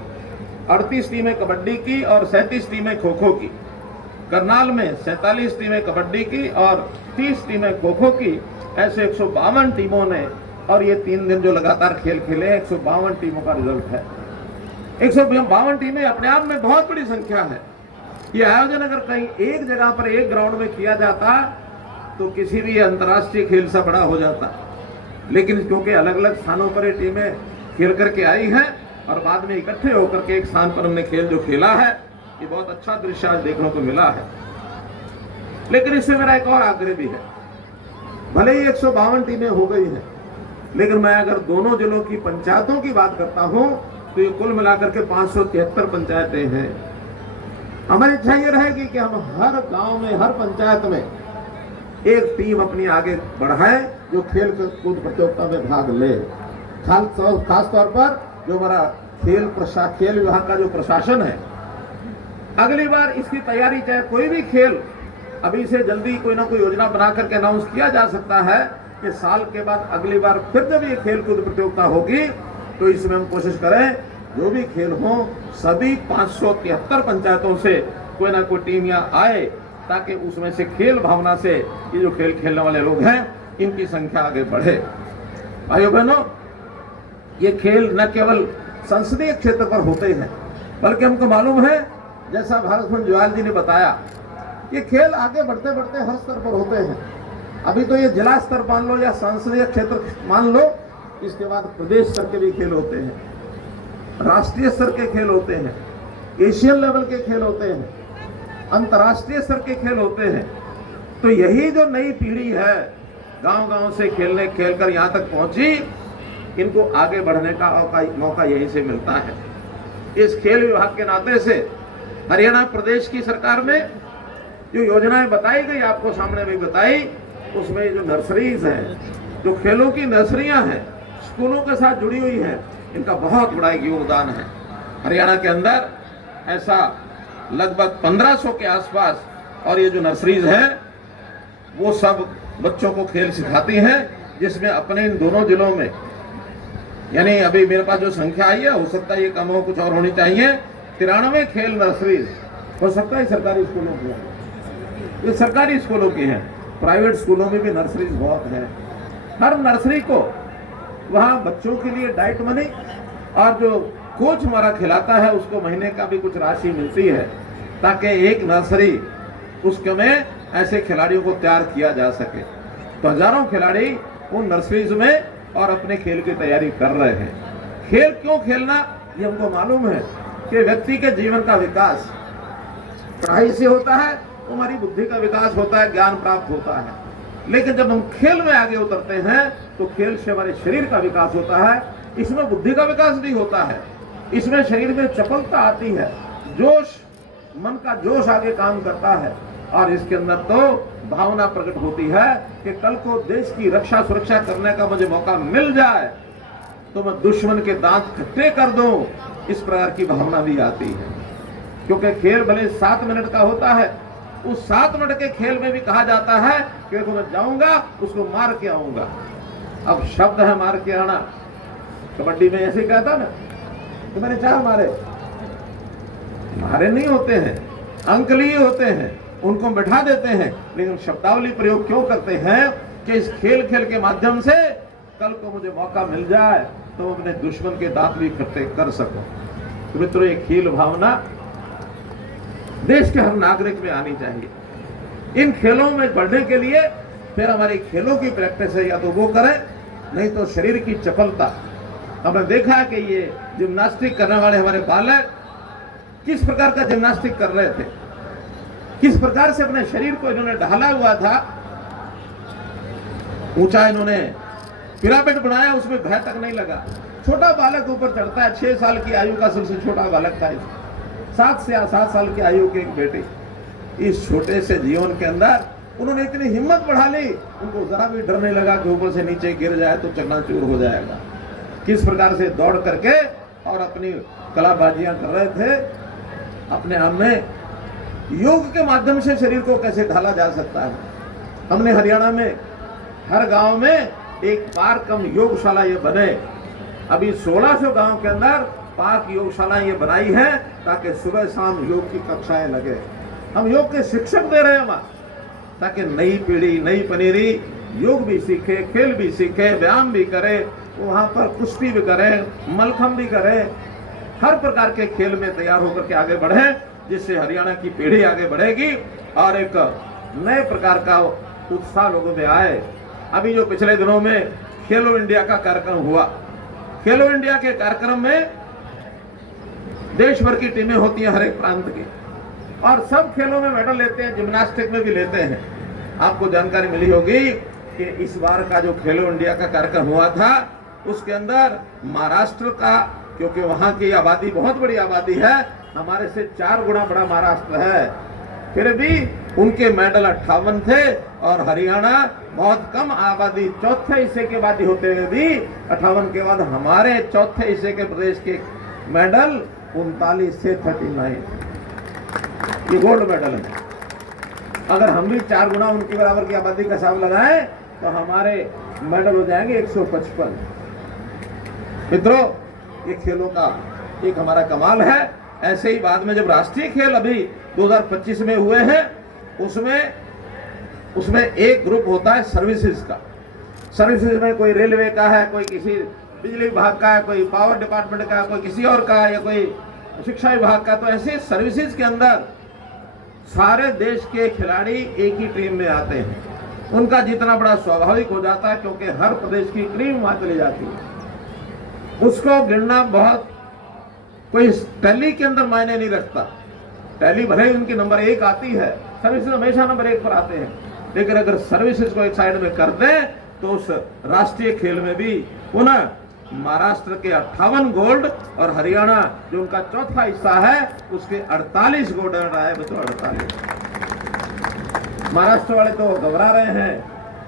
38 टीमें कबड्डी की और 37 टीमें खो खो की, करनाल में 47 टीमें कबड्डी की और 30 टीमें खो खो की, ऐसे 152 टीमों ने, और ये 3 दिन जो लगातार खेल खेले 152 टीमों का रिजल्ट है। 152 टीमें अपने आप में बहुत बड़ी संख्या है। ये आयोजन अगर कहीं एक जगह पर एक ग्राउंड में किया जाता तो किसी भी अंतर्राष्ट्रीय खेल से बड़ा हो जाता, लेकिन क्योंकि अलग अलग स्थानों पर ये टीमें खेल करके आई हैं और बाद में इकट्ठे होकर के एक स्थान पर हमने खेल जो खेला है, ये बहुत अच्छा दृश्य आज देखने को मिला है। लेकिन इससे मेरा एक और आग्रह भी है, भले ही 152 टीमें हो गई हैं, लेकिन मैं अगर दोनों जिलों की पंचायतों की बात करता हूं तो ये कुल मिलाकर के 573 पंचायतें हैं। हमारी इच्छा ये रहेगी कि हम हर गांव में, हर पंचायत में एक टीम अपनी आगे बढ़ाएं जो खेल कूद प्रतियोगिता में भाग ले। खास तौर पर जो हमारा खेल विभाग का जो प्रशासन है, अगली बार इसकी तैयारी, चाहे कोई भी खेल, अभी से जल्दी कोई ना कोई योजना बना करके अनाउंस किया जा सकता है कि साल के बाद अगली बार फिर जब ये खेल कूद प्रतियोगिता होगी तो इसमें हम कोशिश करें जो भी खेल हो सभी 573 पंचायतों से कोई ना कोई टीम यहाँ आए, ताकि उसमें से खेल भावना से ये जो खेल खेलने वाले लोग हैं इनकी संख्या आगे बढ़े। भाइयों बहनों, ये खेल न केवल संसदीय क्षेत्र पर होते हैं, बल्कि हमको मालूम है, जैसा भारत भूषण जुयाल जी ने बताया, ये खेल आगे बढ़ते बढ़ते हर स्तर पर होते हैं। अभी तो ये जिला स्तर मान लो या संसदीय क्षेत्र मान लो, इसके बाद प्रदेश स्तर के भी खेल होते हैं, राष्ट्रीय स्तर के खेल होते हैं, एशियन लेवल के खेल होते हैं, अंतर्राष्ट्रीय स्तर के खेल होते हैं। तो यही जो नई पीढ़ी है, गांव-गांव से खेलकर यहाँ तक पहुंची, इनको आगे बढ़ने का मौका यहीं से मिलता है। इस खेल विभाग के नाते से हरियाणा प्रदेश की सरकार ने जो योजनाएं बताई गई, आपको सामने भी बताई, उसमें जो नर्सरीज हैं, जो खेलों की नर्सरियां हैं, स्कूलों के साथ जुड़ी हुई हैं, इनका बहुत बड़ा योगदान है। हरियाणा के अंदर ऐसा लगभग 1500 के आसपास, और ये जो नर्सरीज हैं वो सब बच्चों को खेल सिखाती हैं, जिसमें अपने इन दोनों जिलों में, यानी अभी मेरे पास जो संख्या आई है, हो सकता है ये कम हो, कुछ और होनी चाहिए, 93 खेल नर्सरीज, हो सकता है सरकारी स्कूलों की, ये सरकारी स्कूलों की हैं, प्राइवेट स्कूलों में भी नर्सरीज बहुत है। हर नर्सरी को वहाँ बच्चों के लिए डाइट मनी, और जो कोच हमारा खिलाता है उसको महीने का भी कुछ राशि मिलती है, ताकि एक नर्सरी उसके में ऐसे खिलाड़ियों को तैयार किया जा सके। तो हजारों खिलाड़ी उन नर्सरीज में और अपने खेल की तैयारी कर रहे हैं। खेल क्यों खेलना, ये हमको मालूम है कि व्यक्ति के जीवन का विकास पढ़ाई से होता है, हमारी बुद्धि का विकास होता है, ज्ञान प्राप्त होता है, लेकिन जब हम खेल में आगे उतरते हैं तो खेल से हमारे शरीर का विकास होता है, इसमें बुद्धि का विकास भी होता है, इसमें शरीर में चपलता आती है, जोश, मन का जोश आगे काम करता है, और इसके अंदर तो भावना प्रकट होती है कि कल को देश की रक्षा सुरक्षा करने का मुझे मौका मिल जाए तो मैं दुश्मन के दांत खट्टे कर दूं, इस प्रकार की भावना भी आती है। क्योंकि खेल भले 7 मिनट का होता है, उस 7 मिनट के खेल में भी कहा जाता है कि देखो मैं जाऊंगा उसको मार के आऊंगा। अब शब्द है मार के आना, कबड्डी में ऐसे कहता ना तो मैंने 4 मारे, मारे नहीं होते हैं, अंक लिए होते हैं, उनको बैठा देते हैं, लेकिन शब्दावली प्रयोग क्यों करते हैं कि इस खेल के माध्यम से कल को मुझे मौका मिल जाए तो अपने दुश्मन के दांत भी खट्टे कर सकूं। तो मित्रों, ये खेल भावना देश के हर नागरिक में आनी चाहिए। इन खेलों में बढ़ने के लिए फिर हमारी खेलों की प्रैक्टिस है, या तो वो करें, नहीं तो शरीर की चपलता। हमने देखा है कि ये जिम्नास्टिक करने वाले हमारे बालक किस प्रकार का जिम्नास्टिक कर रहे थे, किस प्रकार से अपने शरीर को इन्होंने ढाला हुआ था, ऊंचा इन्होंने पिरामिड बनाया, उसमें भय तक नहीं लगा। छोटा बालक ऊपर चढ़ता है, 6 साल की आयु का सबसे छोटा बालक था, 7 साल की आयु की एक बेटी। इस छोटे से जीवन के अंदर उन्होंने इतनी हिम्मत बढ़ा ली, उनको जरा भी डर नहीं लगा कि ऊपर से नीचे गिर जाए तो चकनाचूर हो जाएगा। किस प्रकार से दौड़ करके और अपनी कलाबाजियां कर रहे थे। अपने आप में योग के माध्यम से शरीर को कैसे ढाला जा सकता है। हमने हरियाणा में हर गांव में एक पार्क कम योगशाला ये बने। अभी 1600 गांव के अंदर पार्क योगशाला ये बनाई है ताकि सुबह शाम योग की कक्षाएं लगे। हम योग के शिक्षक दे रहे हैं वहां, ताकि नई पीढ़ी, नई पनीरी योग भी सीखे, खेल भी सीखे, व्यायाम भी करे, वहां पर कुश्ती भी करे, मलखम भी करे, हर प्रकार के खेल में तैयार होकर के आगे बढ़े, जिससे हरियाणा की पीढ़ी आगे बढ़ेगी और एक नए प्रकार का उत्साह लोगों में आए। अभी जो पिछले दिनों में खेलो इंडिया का कार्यक्रम हुआ, खेलो इंडिया के कार्यक्रम में देश भर की टीमें होती हैं हर एक प्रांत की, और सब खेलों में मेडल लेते हैं, जिम्नास्टिक में भी लेते हैं। आपको जानकारी मिली होगी कि इस बार का जो खेलो इंडिया का कार्यक्रम हुआ था, उसके अंदर महाराष्ट्र का, क्योंकि वहां की आबादी बहुत बड़ी आबादी है, हमारे से 4 गुना बड़ा महाराष्ट्र है, फिर भी उनके मेडल 58 थे, और हरियाणा बहुत कम आबादी, चौथे हिस्से की आबादी होते हुए भी 58 के बाद हमारे चौथे हिस्से के प्रदेश के मेडल 39 से 39, ये गोल्ड मेडल है। अगर हम भी 4 गुना उनके बराबर की आबादी का हिसाब लगाएं तो हमारे मेडल हो जाएंगे 155। मित्रों, ये खेलों का एक हमारा कमाल है। ऐसे ही बाद में जब राष्ट्रीय खेल अभी 2025 में हुए हैं, उसमें एक ग्रुप होता है सर्विसेज का। सर्विसेज में कोई रेलवे का है, कोई किसी बिजली विभाग का है, कोई पावर डिपार्टमेंट का है, कोई किसी और का है, या कोई शिक्षा विभाग का। तो ऐसे सर्विसेज के अंदर सारे देश के खिलाड़ी एक ही टीम में आते हैं। उनका जितना बड़ा स्वाभाविक हो जाता है, क्योंकि हर प्रदेश की टीम वहां चली जाती है। उसको गिनना बहुत, कोई टैली के अंदर मायने नहीं रखता। टैली भले ही उनकी नंबर 1 आती है, सर्विसेज हमेशा नंबर 1 पर आते हैं, लेकिन अगर सर्विसेज को एक साइड में कर दें तो उस राष्ट्रीय खेल में भी पुनः महाराष्ट्र के 58 गोल्ड और हरियाणा जो उनका चौथा हिस्सा है उसके 48 गोल्ड रहा है। बच्चों 48। महाराष्ट्र वाले तो घबरा रहे हैं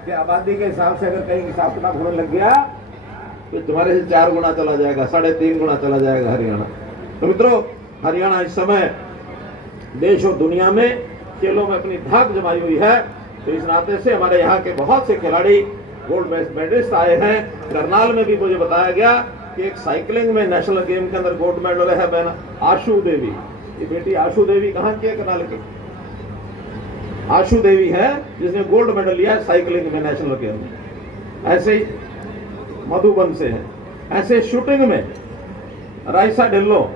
कि आबादी के हिसाब से अगर कहीं हिसाब किताब होने लग गया तो तुम्हारे से 4 गुना चला जाएगा, 3.5 गुना चला जाएगा हरियाणा। तो मित्रों, हरियाणा इस समय देश और दुनिया में खेलों में अपनी धाक जमाई हुई है। तो इस नाते से हमारे यहाँ के बहुत से खिलाड़ी गोल्ड मेडलिस्ट आए हैं। करनाल में भी मुझे बताया गया कि एक साइकिलिंग में नेशनल गेम के अंदर गोल्ड मेडल है बहन आशु देवी। ये बेटी आशु देवी कहाँ की है? करनाल की आशु देवी है, जिसने गोल्ड मेडल लिया है साइकिलिंग में नेशनल गेम में। ऐसे ही मधुबन से है। ऐसे शूटिंग में राइसा ढिल्लो,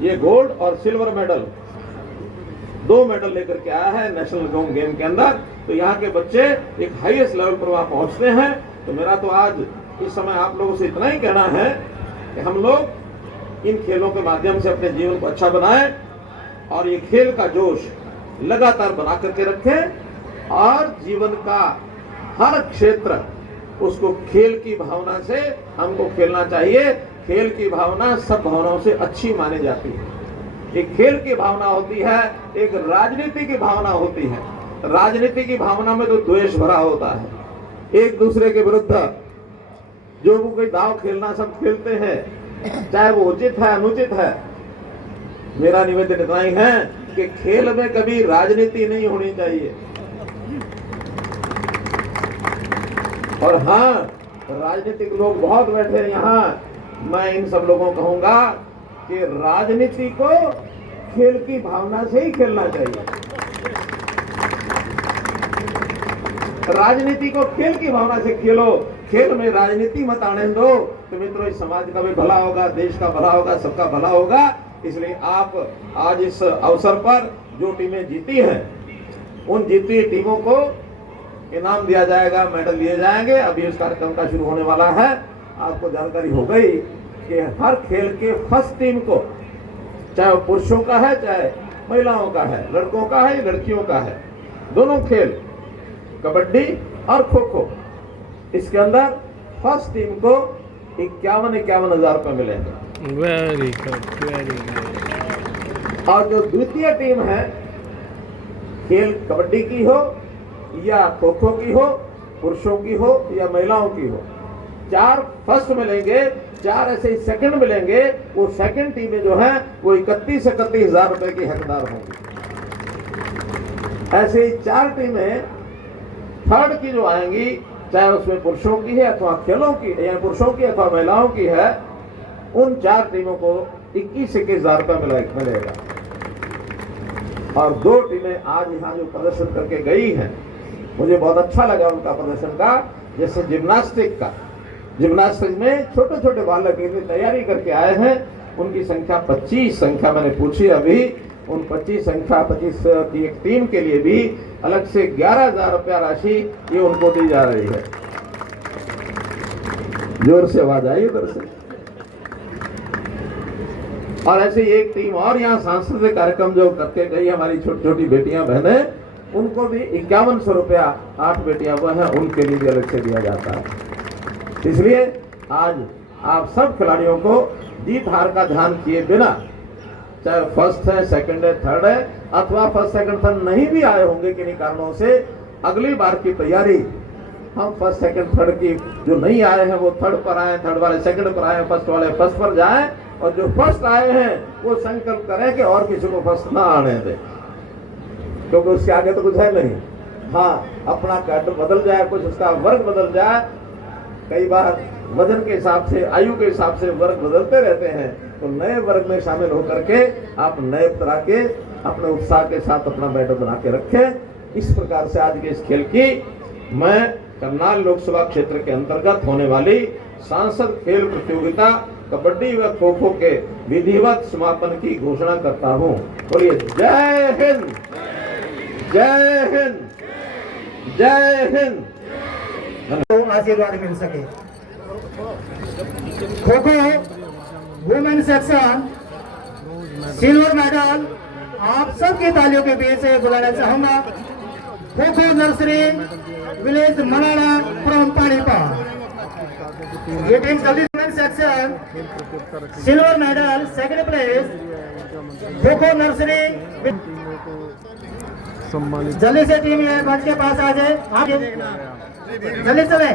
ये गोल्ड और सिल्वर मेडल 2 मेडल लेकर के आया है नेशनल गेम के अंदर। तो यहाँ के बच्चे एक हाईएस्ट लेवल पर वहां पहुंचते हैं। तो मेरा तो आज इस समय आप लोगों से इतना ही कहना है कि हम लोग इन खेलों के माध्यम से अपने जीवन को अच्छा बनाएं और ये खेल का जोश लगातार बना करके रखें, और जीवन का हर क्षेत्र उसको खेल की भावना से हमको खेलना चाहिए। खेल की भावना सब भावनाओं से अच्छी मानी जाती है। एक खेल की भावना होती है, एक राजनीति की भावना होती है। राजनीति की भावना में तो द्वेष भरा होता है, एक दूसरे के विरुद्ध जो वो कोई दाव खेलना सब खेलते हैं, चाहे वो उचित है अनुचित है। मेरा निवेदन इतना ही है कि खेल में कभी राजनीति नहीं होनी चाहिए। और हाँ, राजनीतिक लोग बहुत बैठे हैं यहाँ, मैं इन सब लोगों को कहूंगा कि राजनीति को खेल की भावना से ही खेलना चाहिए। राजनीति को खेल की भावना से खेलो, खेल में राजनीति मत आने दो। तो मित्रों, इस समाज का भी भला होगा, देश का भला होगा, सबका भला होगा। इसलिए आप आज इस अवसर पर जो टीमें जीती हैं, उन जीती टीमों को इनाम दिया जाएगा, मेडल दिए जाएंगे। अभी इस कार्यक्रम का शुरू होने वाला है। आपको जानकारी हो गई कि हर खेल के फर्स्ट टीम को, चाहे वो पुरुषों का है चाहे महिलाओं का है, लड़कों का है लड़कियों का है, दोनों खेल कबड्डी और खो खो, इसके अंदर फर्स्ट टीम को 51,000 रुपये मिलेंगे। Very good, very good. और जो द्वितीय टीम है, खेल कबड्डी की हो या खो खो की हो, पुरुषों की हो या महिलाओं की हो, 4 फर्स्ट मिलेंगे, 4 ऐसे ही सेकंड मिलेंगे। वो सेकंड टीमें जो है वो 31,000 रुपए की हकदार होंगी। ऐसे ही 4 टीमें थर्ड की जो आएंगी, चाहे उसमें पुरुषों की है अथवा खेलों की या पुरुषों की अथवा महिलाओं की है, उन 4 टीमों को 21,000 रुपये मिलेगा। और 2 टीमें आज यहाँ जो प्रदर्शन करके गई हैं, मुझे बहुत अच्छा लगा उनका प्रदर्शन का। जैसे जिम्नास्टिक में छोटे छोटे बालक इतनी तैयारी करके आए हैं, उनकी संख्या 25 संख्या मैंने पूछी अभी, उन 25 की एक टीम के लिए भी अलग से 11,000 रुपया राशि ये उनको दी जा रही है। जोर से आवाज आई उधर से। और ऐसे एक टीम और यहाँ सांस्कृतिक कार्यक्रम जो करके गई हमारी छोटी छोटी बेटियां बहनें, उनको भी 5100 रुपया 8 बेटियां वो हैं उनके लिए भी अलग से दिया जाता है। इसलिए आज आप सब खिलाड़ियों को जीत हार का ध्यान किए बिना, चाहे फर्स्ट है, सेकंड है, थर्ड है, अथवा फर्स्ट सेकंड थर्ड नहीं भी आए होंगे किन्हीं कारणों से, अगली बार की तैयारी हम फर्स्ट सेकंड थर्ड की जो नहीं आए हैं वो थर्ड पर आए, थर्ड वाले सेकंड पर आए, फर्स्ट वाले फर्स्ट पर जाएं, और जो फर्स्ट आए हैं वो संकल्प करें कि और किसी को फर्स्ट ना आने दें, क्योंकि उसके आगे तो कुछ है नहीं। हाँ, अपना कैडर बदल जाए, कुछ उसका वर्ग बदल जाए, कई बार वजन के हिसाब से, आयु के हिसाब से वर्ग बदलते रहते हैं, तो नए वर्ग में शामिल होकर के आप नए तरह के अपने उत्साह के साथ अपना मेडल बना के रखें। इस प्रकार से आज के इस खेल की मैं करनाल लोकसभा क्षेत्र के अंतर्गत होने वाली सांसद खेल प्रतियोगिता कबड्डी व खो खो के विधिवत समापन की घोषणा करता हूँ। बोलिए जय हिंद, जय हिंद, जय हिंद। आशीर्वाद मिल सके। Kho kho women section silver medal आप सबकी तालियों के बीच से बुलाना चाहूंगा। खो खो नर्सरी विलेज मनाना फ्रॉम पानीपत, ये टीम जल्दी women section silver medal second place kho kho nursery, जल्दी से टीम ये मंच के पास आ जाए। आप जल्दी चले।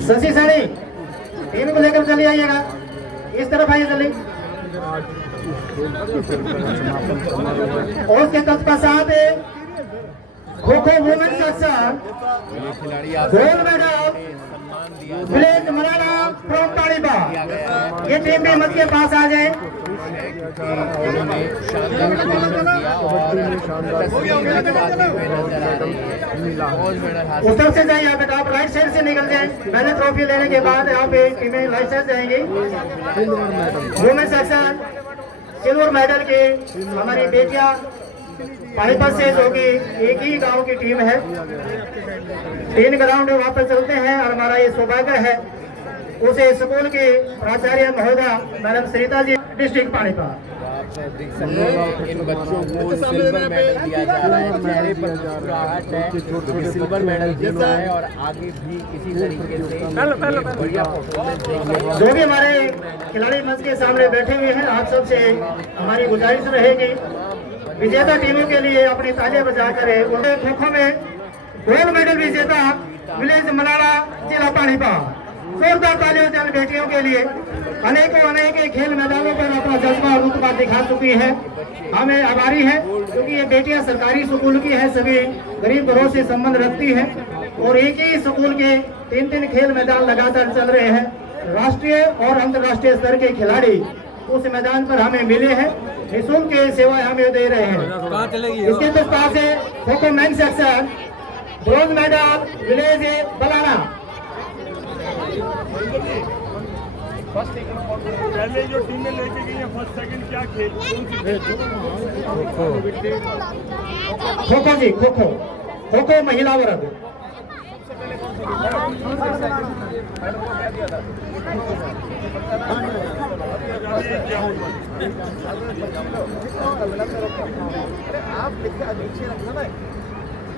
शशि सैनी टीम को लेकर चले आइएगा, इस तरफ आइए जल्दी। और उसके तत्पश्चात kho kho women section gold medal village मनाना फ्रॉम पानीपत, ये टीम भी मंच के पास आ जाए। उस तरफ से जाइए बेटा, आप राइट साइड से निकल जाए। पहले ट्रॉफी लेने के बाद आप टीमें राइट साइड जाएंगी। वुमेन सेक्शन सिल्वर मेडल की हमारी बेटियां पानीपत से, जो कि एक ही गांव की टीम है, 3 ग्राउंड वापस चलते हैं। और हमारा ये सौभाग्य है उसे स्कूल की प्राचार्य महोदया मैडम सरिता जी, डिस्ट्रिक्ट पानीपत। इन बच्चों को सिल्वर मेडल दिया जा रहा है, चेहरे पर मुस्कुराहट है, सिल्वर मेडल जीतना है और आगे भी इसी तरीके से बढ़िया परफॉर्मेंस देंगे। जो भी हमारे खिलाड़ी मंच के सामने बैठे हुए हैं, आप सबसे हमारी गुजारिश रहेगी विजेता टीमों के लिए अपनी तालियां बजाकर उन्हें खो खो में गोल्ड मेडल विजेता विलेज मनाना जिला पानीपत, जोरदार तालियों से बेटियों के लिए अनेक खेल मैदानों पर अपना जज्बा और रुतबा दिखा चुकी है। हमें आभारी है क्योंकि ये बेटियां सरकारी स्कूल की है, सभी गरीब घरों से संबंध रखती है और एक ही स्कूल के 3 खेल मैदान लगातार चल रहे हैं। राष्ट्रीय और अंतर्राष्ट्रीय स्तर के खिलाड़ी उस मैदान पर हमें मिले हैं, निःशुल्क सेवाएं हमें दे रहे हैं। इसके पश्चात से kho kho men section bronze medal village Balana. पहले जो टीमें लेके गई हैं फर्स्ट सेकंड क्या खेल? खो खो जी, खो खो महिला वर्ग।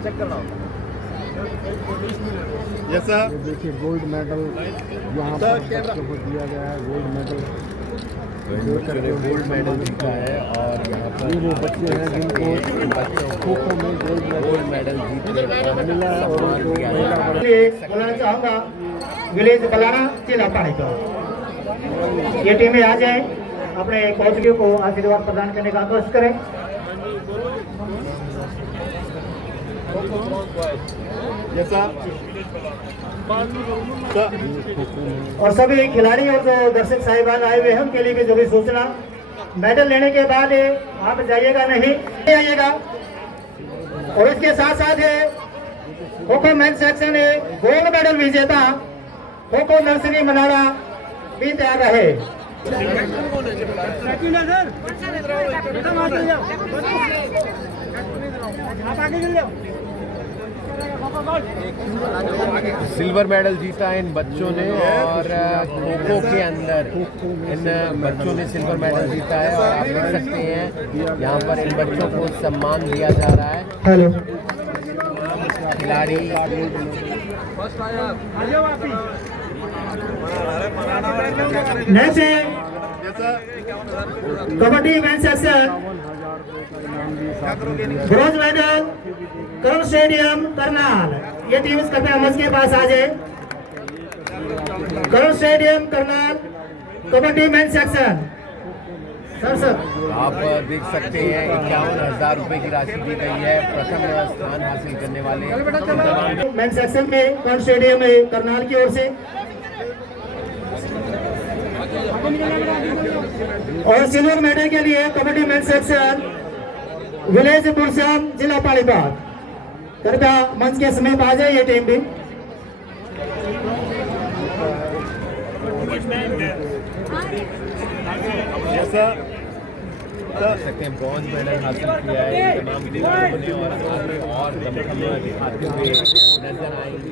चेक करना होगा। देखिए गोल्ड मेडल यहाँ पर बच्चों को दिया गया है। गोल्ड मेडल जीता है और यहाँ पर वो बच्चे हैं जिनको खो खो में गोल्ड मेडल जीतने मिला है और उनको बोलना चाहूँगा विलेज बलाना जिला पानीपत, ये टीमें आ जाए, अपने कोच को आशीर्वाद प्रदान करने का आग्रह करें। और सभी खिलाड़ी और जो दर्शक साहिबान आए हुए हैं उनके लिए भी जो भी सूचना मेडल लेने के बाद आप जाइएगा नहीं आइएगा। और इसके साथ साथ खो kho men section gold medal विजेता खो खो नर्सरी मनाड़ा भी तैयार रहे। सिल्वर मेडल जीता इन बच्चों ने और खो खो के अंदर इन बच्चों ने सिल्वर मेडल जीता है। और आप देख सकते हैं यहाँ पर इन बच्चों को सम्मान दिया जा रहा है। हेलो खिलाड़ी next kabaddi men section bronze medal Karan stadium Karnal. ये टीम इस कपड़े मंच के पास आ जाए। Karan stadium Karnal kabaddi men section. Sir आप देख सकते हैं 51,000 रुपए की राशि दी गई है प्रथम स्थान हासिल करने वाले मेन सेक्शन में करण स्टेडियम करनाल की ओर से। और सिल्वर मेडल के लिए कबड्डी मेन सेक्शन विलेज बुरसाम जिला पालीपात। कृपया मंच के समीप आ जाए ये टीम भी। सकते हैं ब्रॉन्ज मेडल हासिल किया है तमाम खिलाड़ियों ने और दमखम दिखाते हुए नजर आएंगे।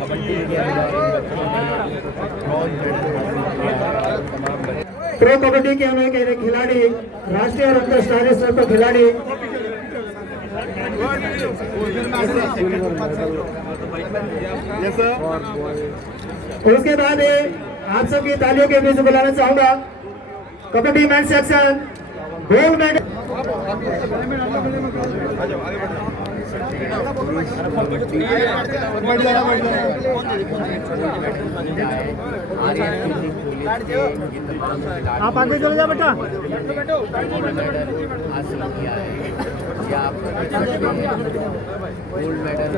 कबड्डी के अंदर इन बच्चों ने ब्रॉन्ज मेडल हासिल किया है और तमाम प्रो कबड्डी के अनेक खिलाड़ी राष्ट्रीय और अंतर्राष्ट्रीय स्तर पर खिलाड़ी। उसके बाद आप सबकी तालियों के बीच बुलाना चाहूंगा kabaddi men section gold medal. आप आगे चले जाओ बेटा। हासिल किया है या gold medal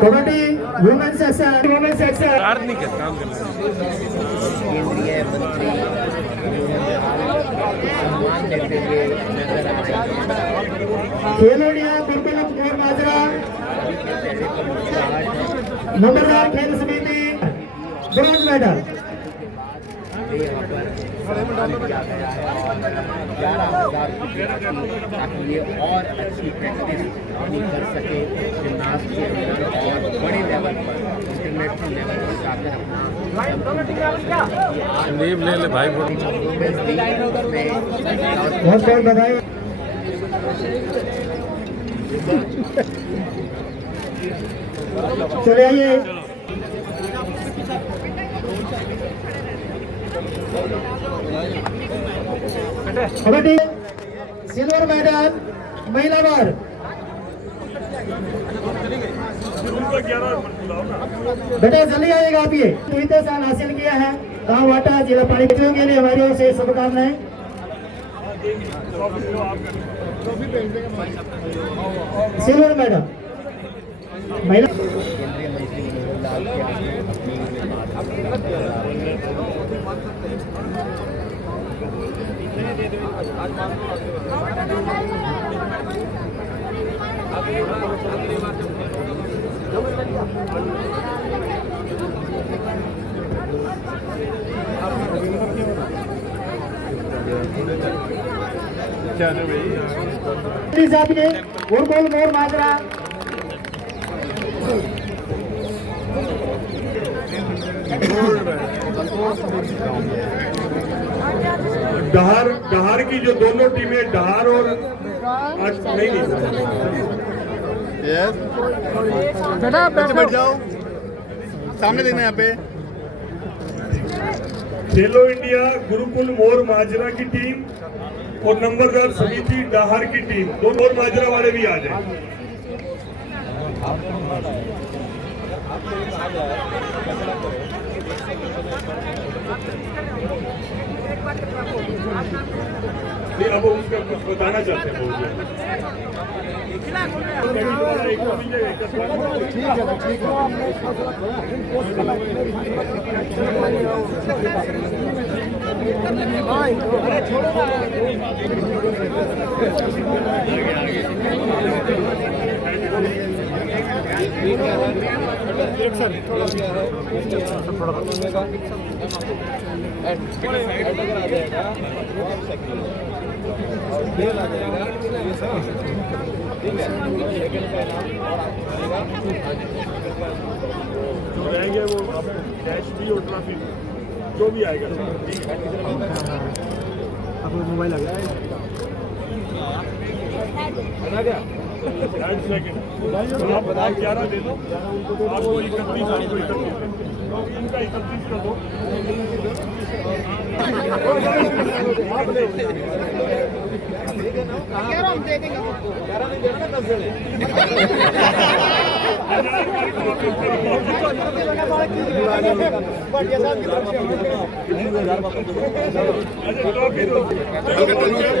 kabaddi women section केंद्रीय मंत्री सम्मान देते हुए नजर आ रहे हैं। खेलो इंडिया गुरुकुलम और माजरा नंबरदार खेल समिति ब्रॉन्ज मेडल। यहाँ पर सम्मान किया गया है और 11,000 की राशि ताकि ये और अच्छी प्रैक्टिस अपनी कर सके जिम्नास्ट के अंदर और बड़े लेवल पर इंटरनेशनल लेवल पर जाकर अपना नींव ले ले भाई। बहुत बहुत बधाई। चले आइए। कबड्डी सिल्वर मेडल महिला वर्ग। बेटा जल्दी आइएगा आप। ये बीते साल हासिल किया है गाँव वाटा जिला पानीपत के लिए हमारी ओर से शुभकामनाएं। सिल्वर मेडल महिला। केंद्रीय मंत्री मनोहर लाल के गुरुकुल मोर माजरा डहार की जो दोनों टीमें डहार और नहीं बैठ जाओ, सामने देखना यहाँ पे। खेलो इंडिया गुरुकुल मोर माजरा की टीम और नंबरदार समिति डहार की टीम, दो मोर माजरा वाले भी आ जाए। नहीं, अब उसका कुछ बताना चाहते हैं जो रहेंगे वो कैश भी और ट्रॉफी जो भी आएगा आपको मोबाइल आ गया आप 11 दे दो, आपको 31 आपको 31 इनका 31 कर दो।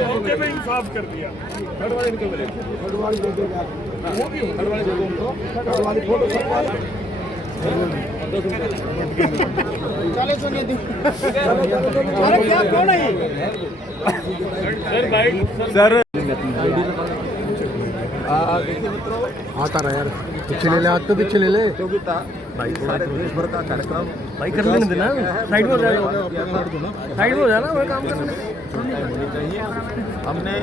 मौके पे इंसाफ कर दिया। सर देखिए मित्रों, आता रहा यार, पीछे ले ले, हाथ तो पीछे ले ले प्रतियोगिता सारे देश भर का कार्यक्रम भाई, कर लेने देना, साइड में हो जाएगा, साइड में हो जाना, वो काम करना होनी चाहिए। हमने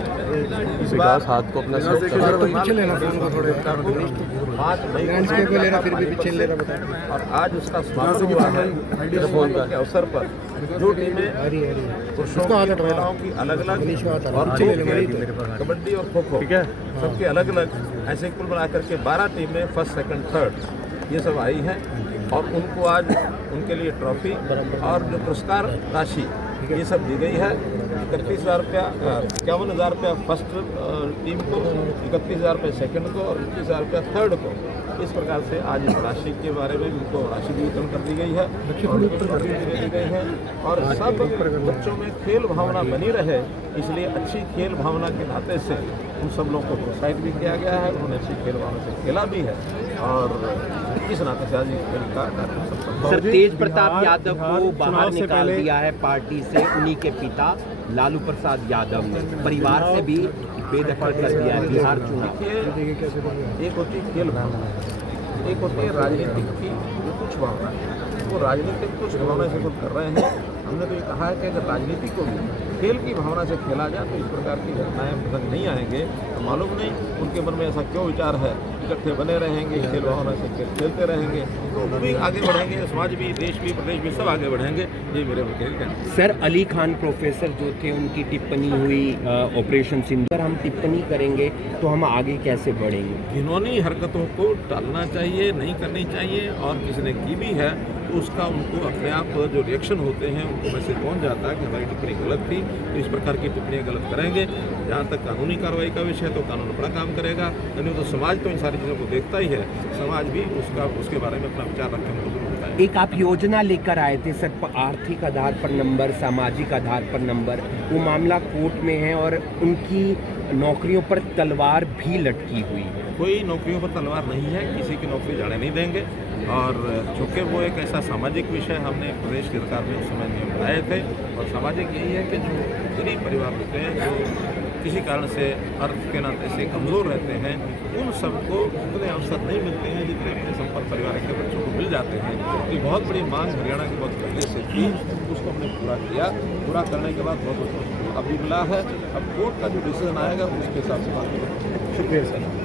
इस विकास बार हाथ को अपना पीछे लेना, थोड़े 5 मई लैंडस्केप में लेना, फिर भी पीछे ले रहा बताया। और आज उसका समापन हुआ है। इस समापन के अवसर पर जो टीमें पुरुषों की महिलाओं की अलग अलग और कबड्डी और खो खो सबके अलग अलग ऐसे कुल मिला करके 12 टीमें फर्स्ट सेकंड थर्ड ये सब आई हैं और उनको आज उनके लिए ट्रॉफी और जो पुरस्कार राशि ये सब दी गई है। 31,000 रुपया, 51,000 रुपया फर्स्ट टीम को, 31,000 रुपये सेकंड को और 21,000 रुपया थर्ड को। इस प्रकार से आज इस राशि के बारे में उनको राशि भी वितरण कर दी गई है और ट्रॉफी भी दी गई है। और सब बच्चों में खेल भावना बनी रहे, इसलिए अच्छी खेल भावना के नाते से उन सब लोगों को प्रोत्साहित भी किया गया है। उन्होंने अच्छी खेल भावना से खेला भी है और इस नाते से आज इस खेल का कार्यक्रम सर, तेज प्रताप यादव को बाहर निकाल दिया है पार्टी से उन्हीं के पिता लालू प्रसाद यादव ने, परिवार से भी बेदखल कर दिया है बिहार चुनाव। एक होती है खेल भावना, एक होती है राजनीतिक की कुछ भावना। वो राजनीतिक कुछ भावना से कुछ कर रहे हैं। हमने तो ये कहा है कि अगर राजनीति को भी खेल की भावना से खेला जाए तो इस प्रकार की घटनाएं पसंद नहीं आएंगे। तो मालूम नहीं उनके मन में ऐसा क्यों विचार है, इकट्ठे बने रहेंगे, खेल भावना से खेलते रहेंगे तो वो भी आगे बढ़ेंगे, समाज भी, देश भी, प्रदेश भी सब आगे बढ़ेंगे। ये मेरे वकील का सर, अली खान प्रोफेसर जो थे उनकी टिप्पणी हुई ऑपरेशन सिंदूर, हम टिप्पणी करेंगे तो हम आगे कैसे बढ़ेंगे? घिनौनी हरकतों को टालना चाहिए, नहीं करनी चाहिए और किसी ने की भी है तो उसका उनको अपने आप जो रिएक्शन होते हैं उनको मैसेज पहुंच जाता है कि हमारी टिप्पणी गलत थी। तो इस प्रकार की टिप्पणियाँ गलत करेंगे। जहाँ तक कानूनी कार्रवाई का विषय तो कानून अपना काम करेगा, नहीं तो समाज तो इन सारी चीज़ों को देखता ही है, समाज भी उसके बारे में अपना विचार रखने में जरूर होता है। एक आप योजना लेकर आए थे सर, आर्थिक आधार पर नंबर, सामाजिक आधार पर नंबर, वो मामला कोर्ट में है और उनकी नौकरियों पर तलवार भी लटकी हुई है। कोई नौकरियों पर तलवार नहीं है, किसी की नौकरी जाने नहीं देंगे। और चूँकि वो एक ऐसा सामाजिक विषय हमने प्रदेश की सरकार में उस समय नियम बनाए थे और सामाजिक यही है कि जो गरीब परिवार होते हैं, जो किसी कारण से अर्थ के नाते से कमज़ोर रहते हैं, उन सबको उतने अवसर नहीं मिलते हैं जितने अपने संपर्क परिवार के बच्चों को मिल जाते हैं। ये बहुत बड़ी मांग हरियाणा की बहुत पहले से थी, उसको हमने पूरा किया। पूरा करने के बाद बहुत अभी मिला है। अब कोर्ट का जो डिसीजन आएगा उसके हिसाब से बात करेंगे। शुक्रिया सर।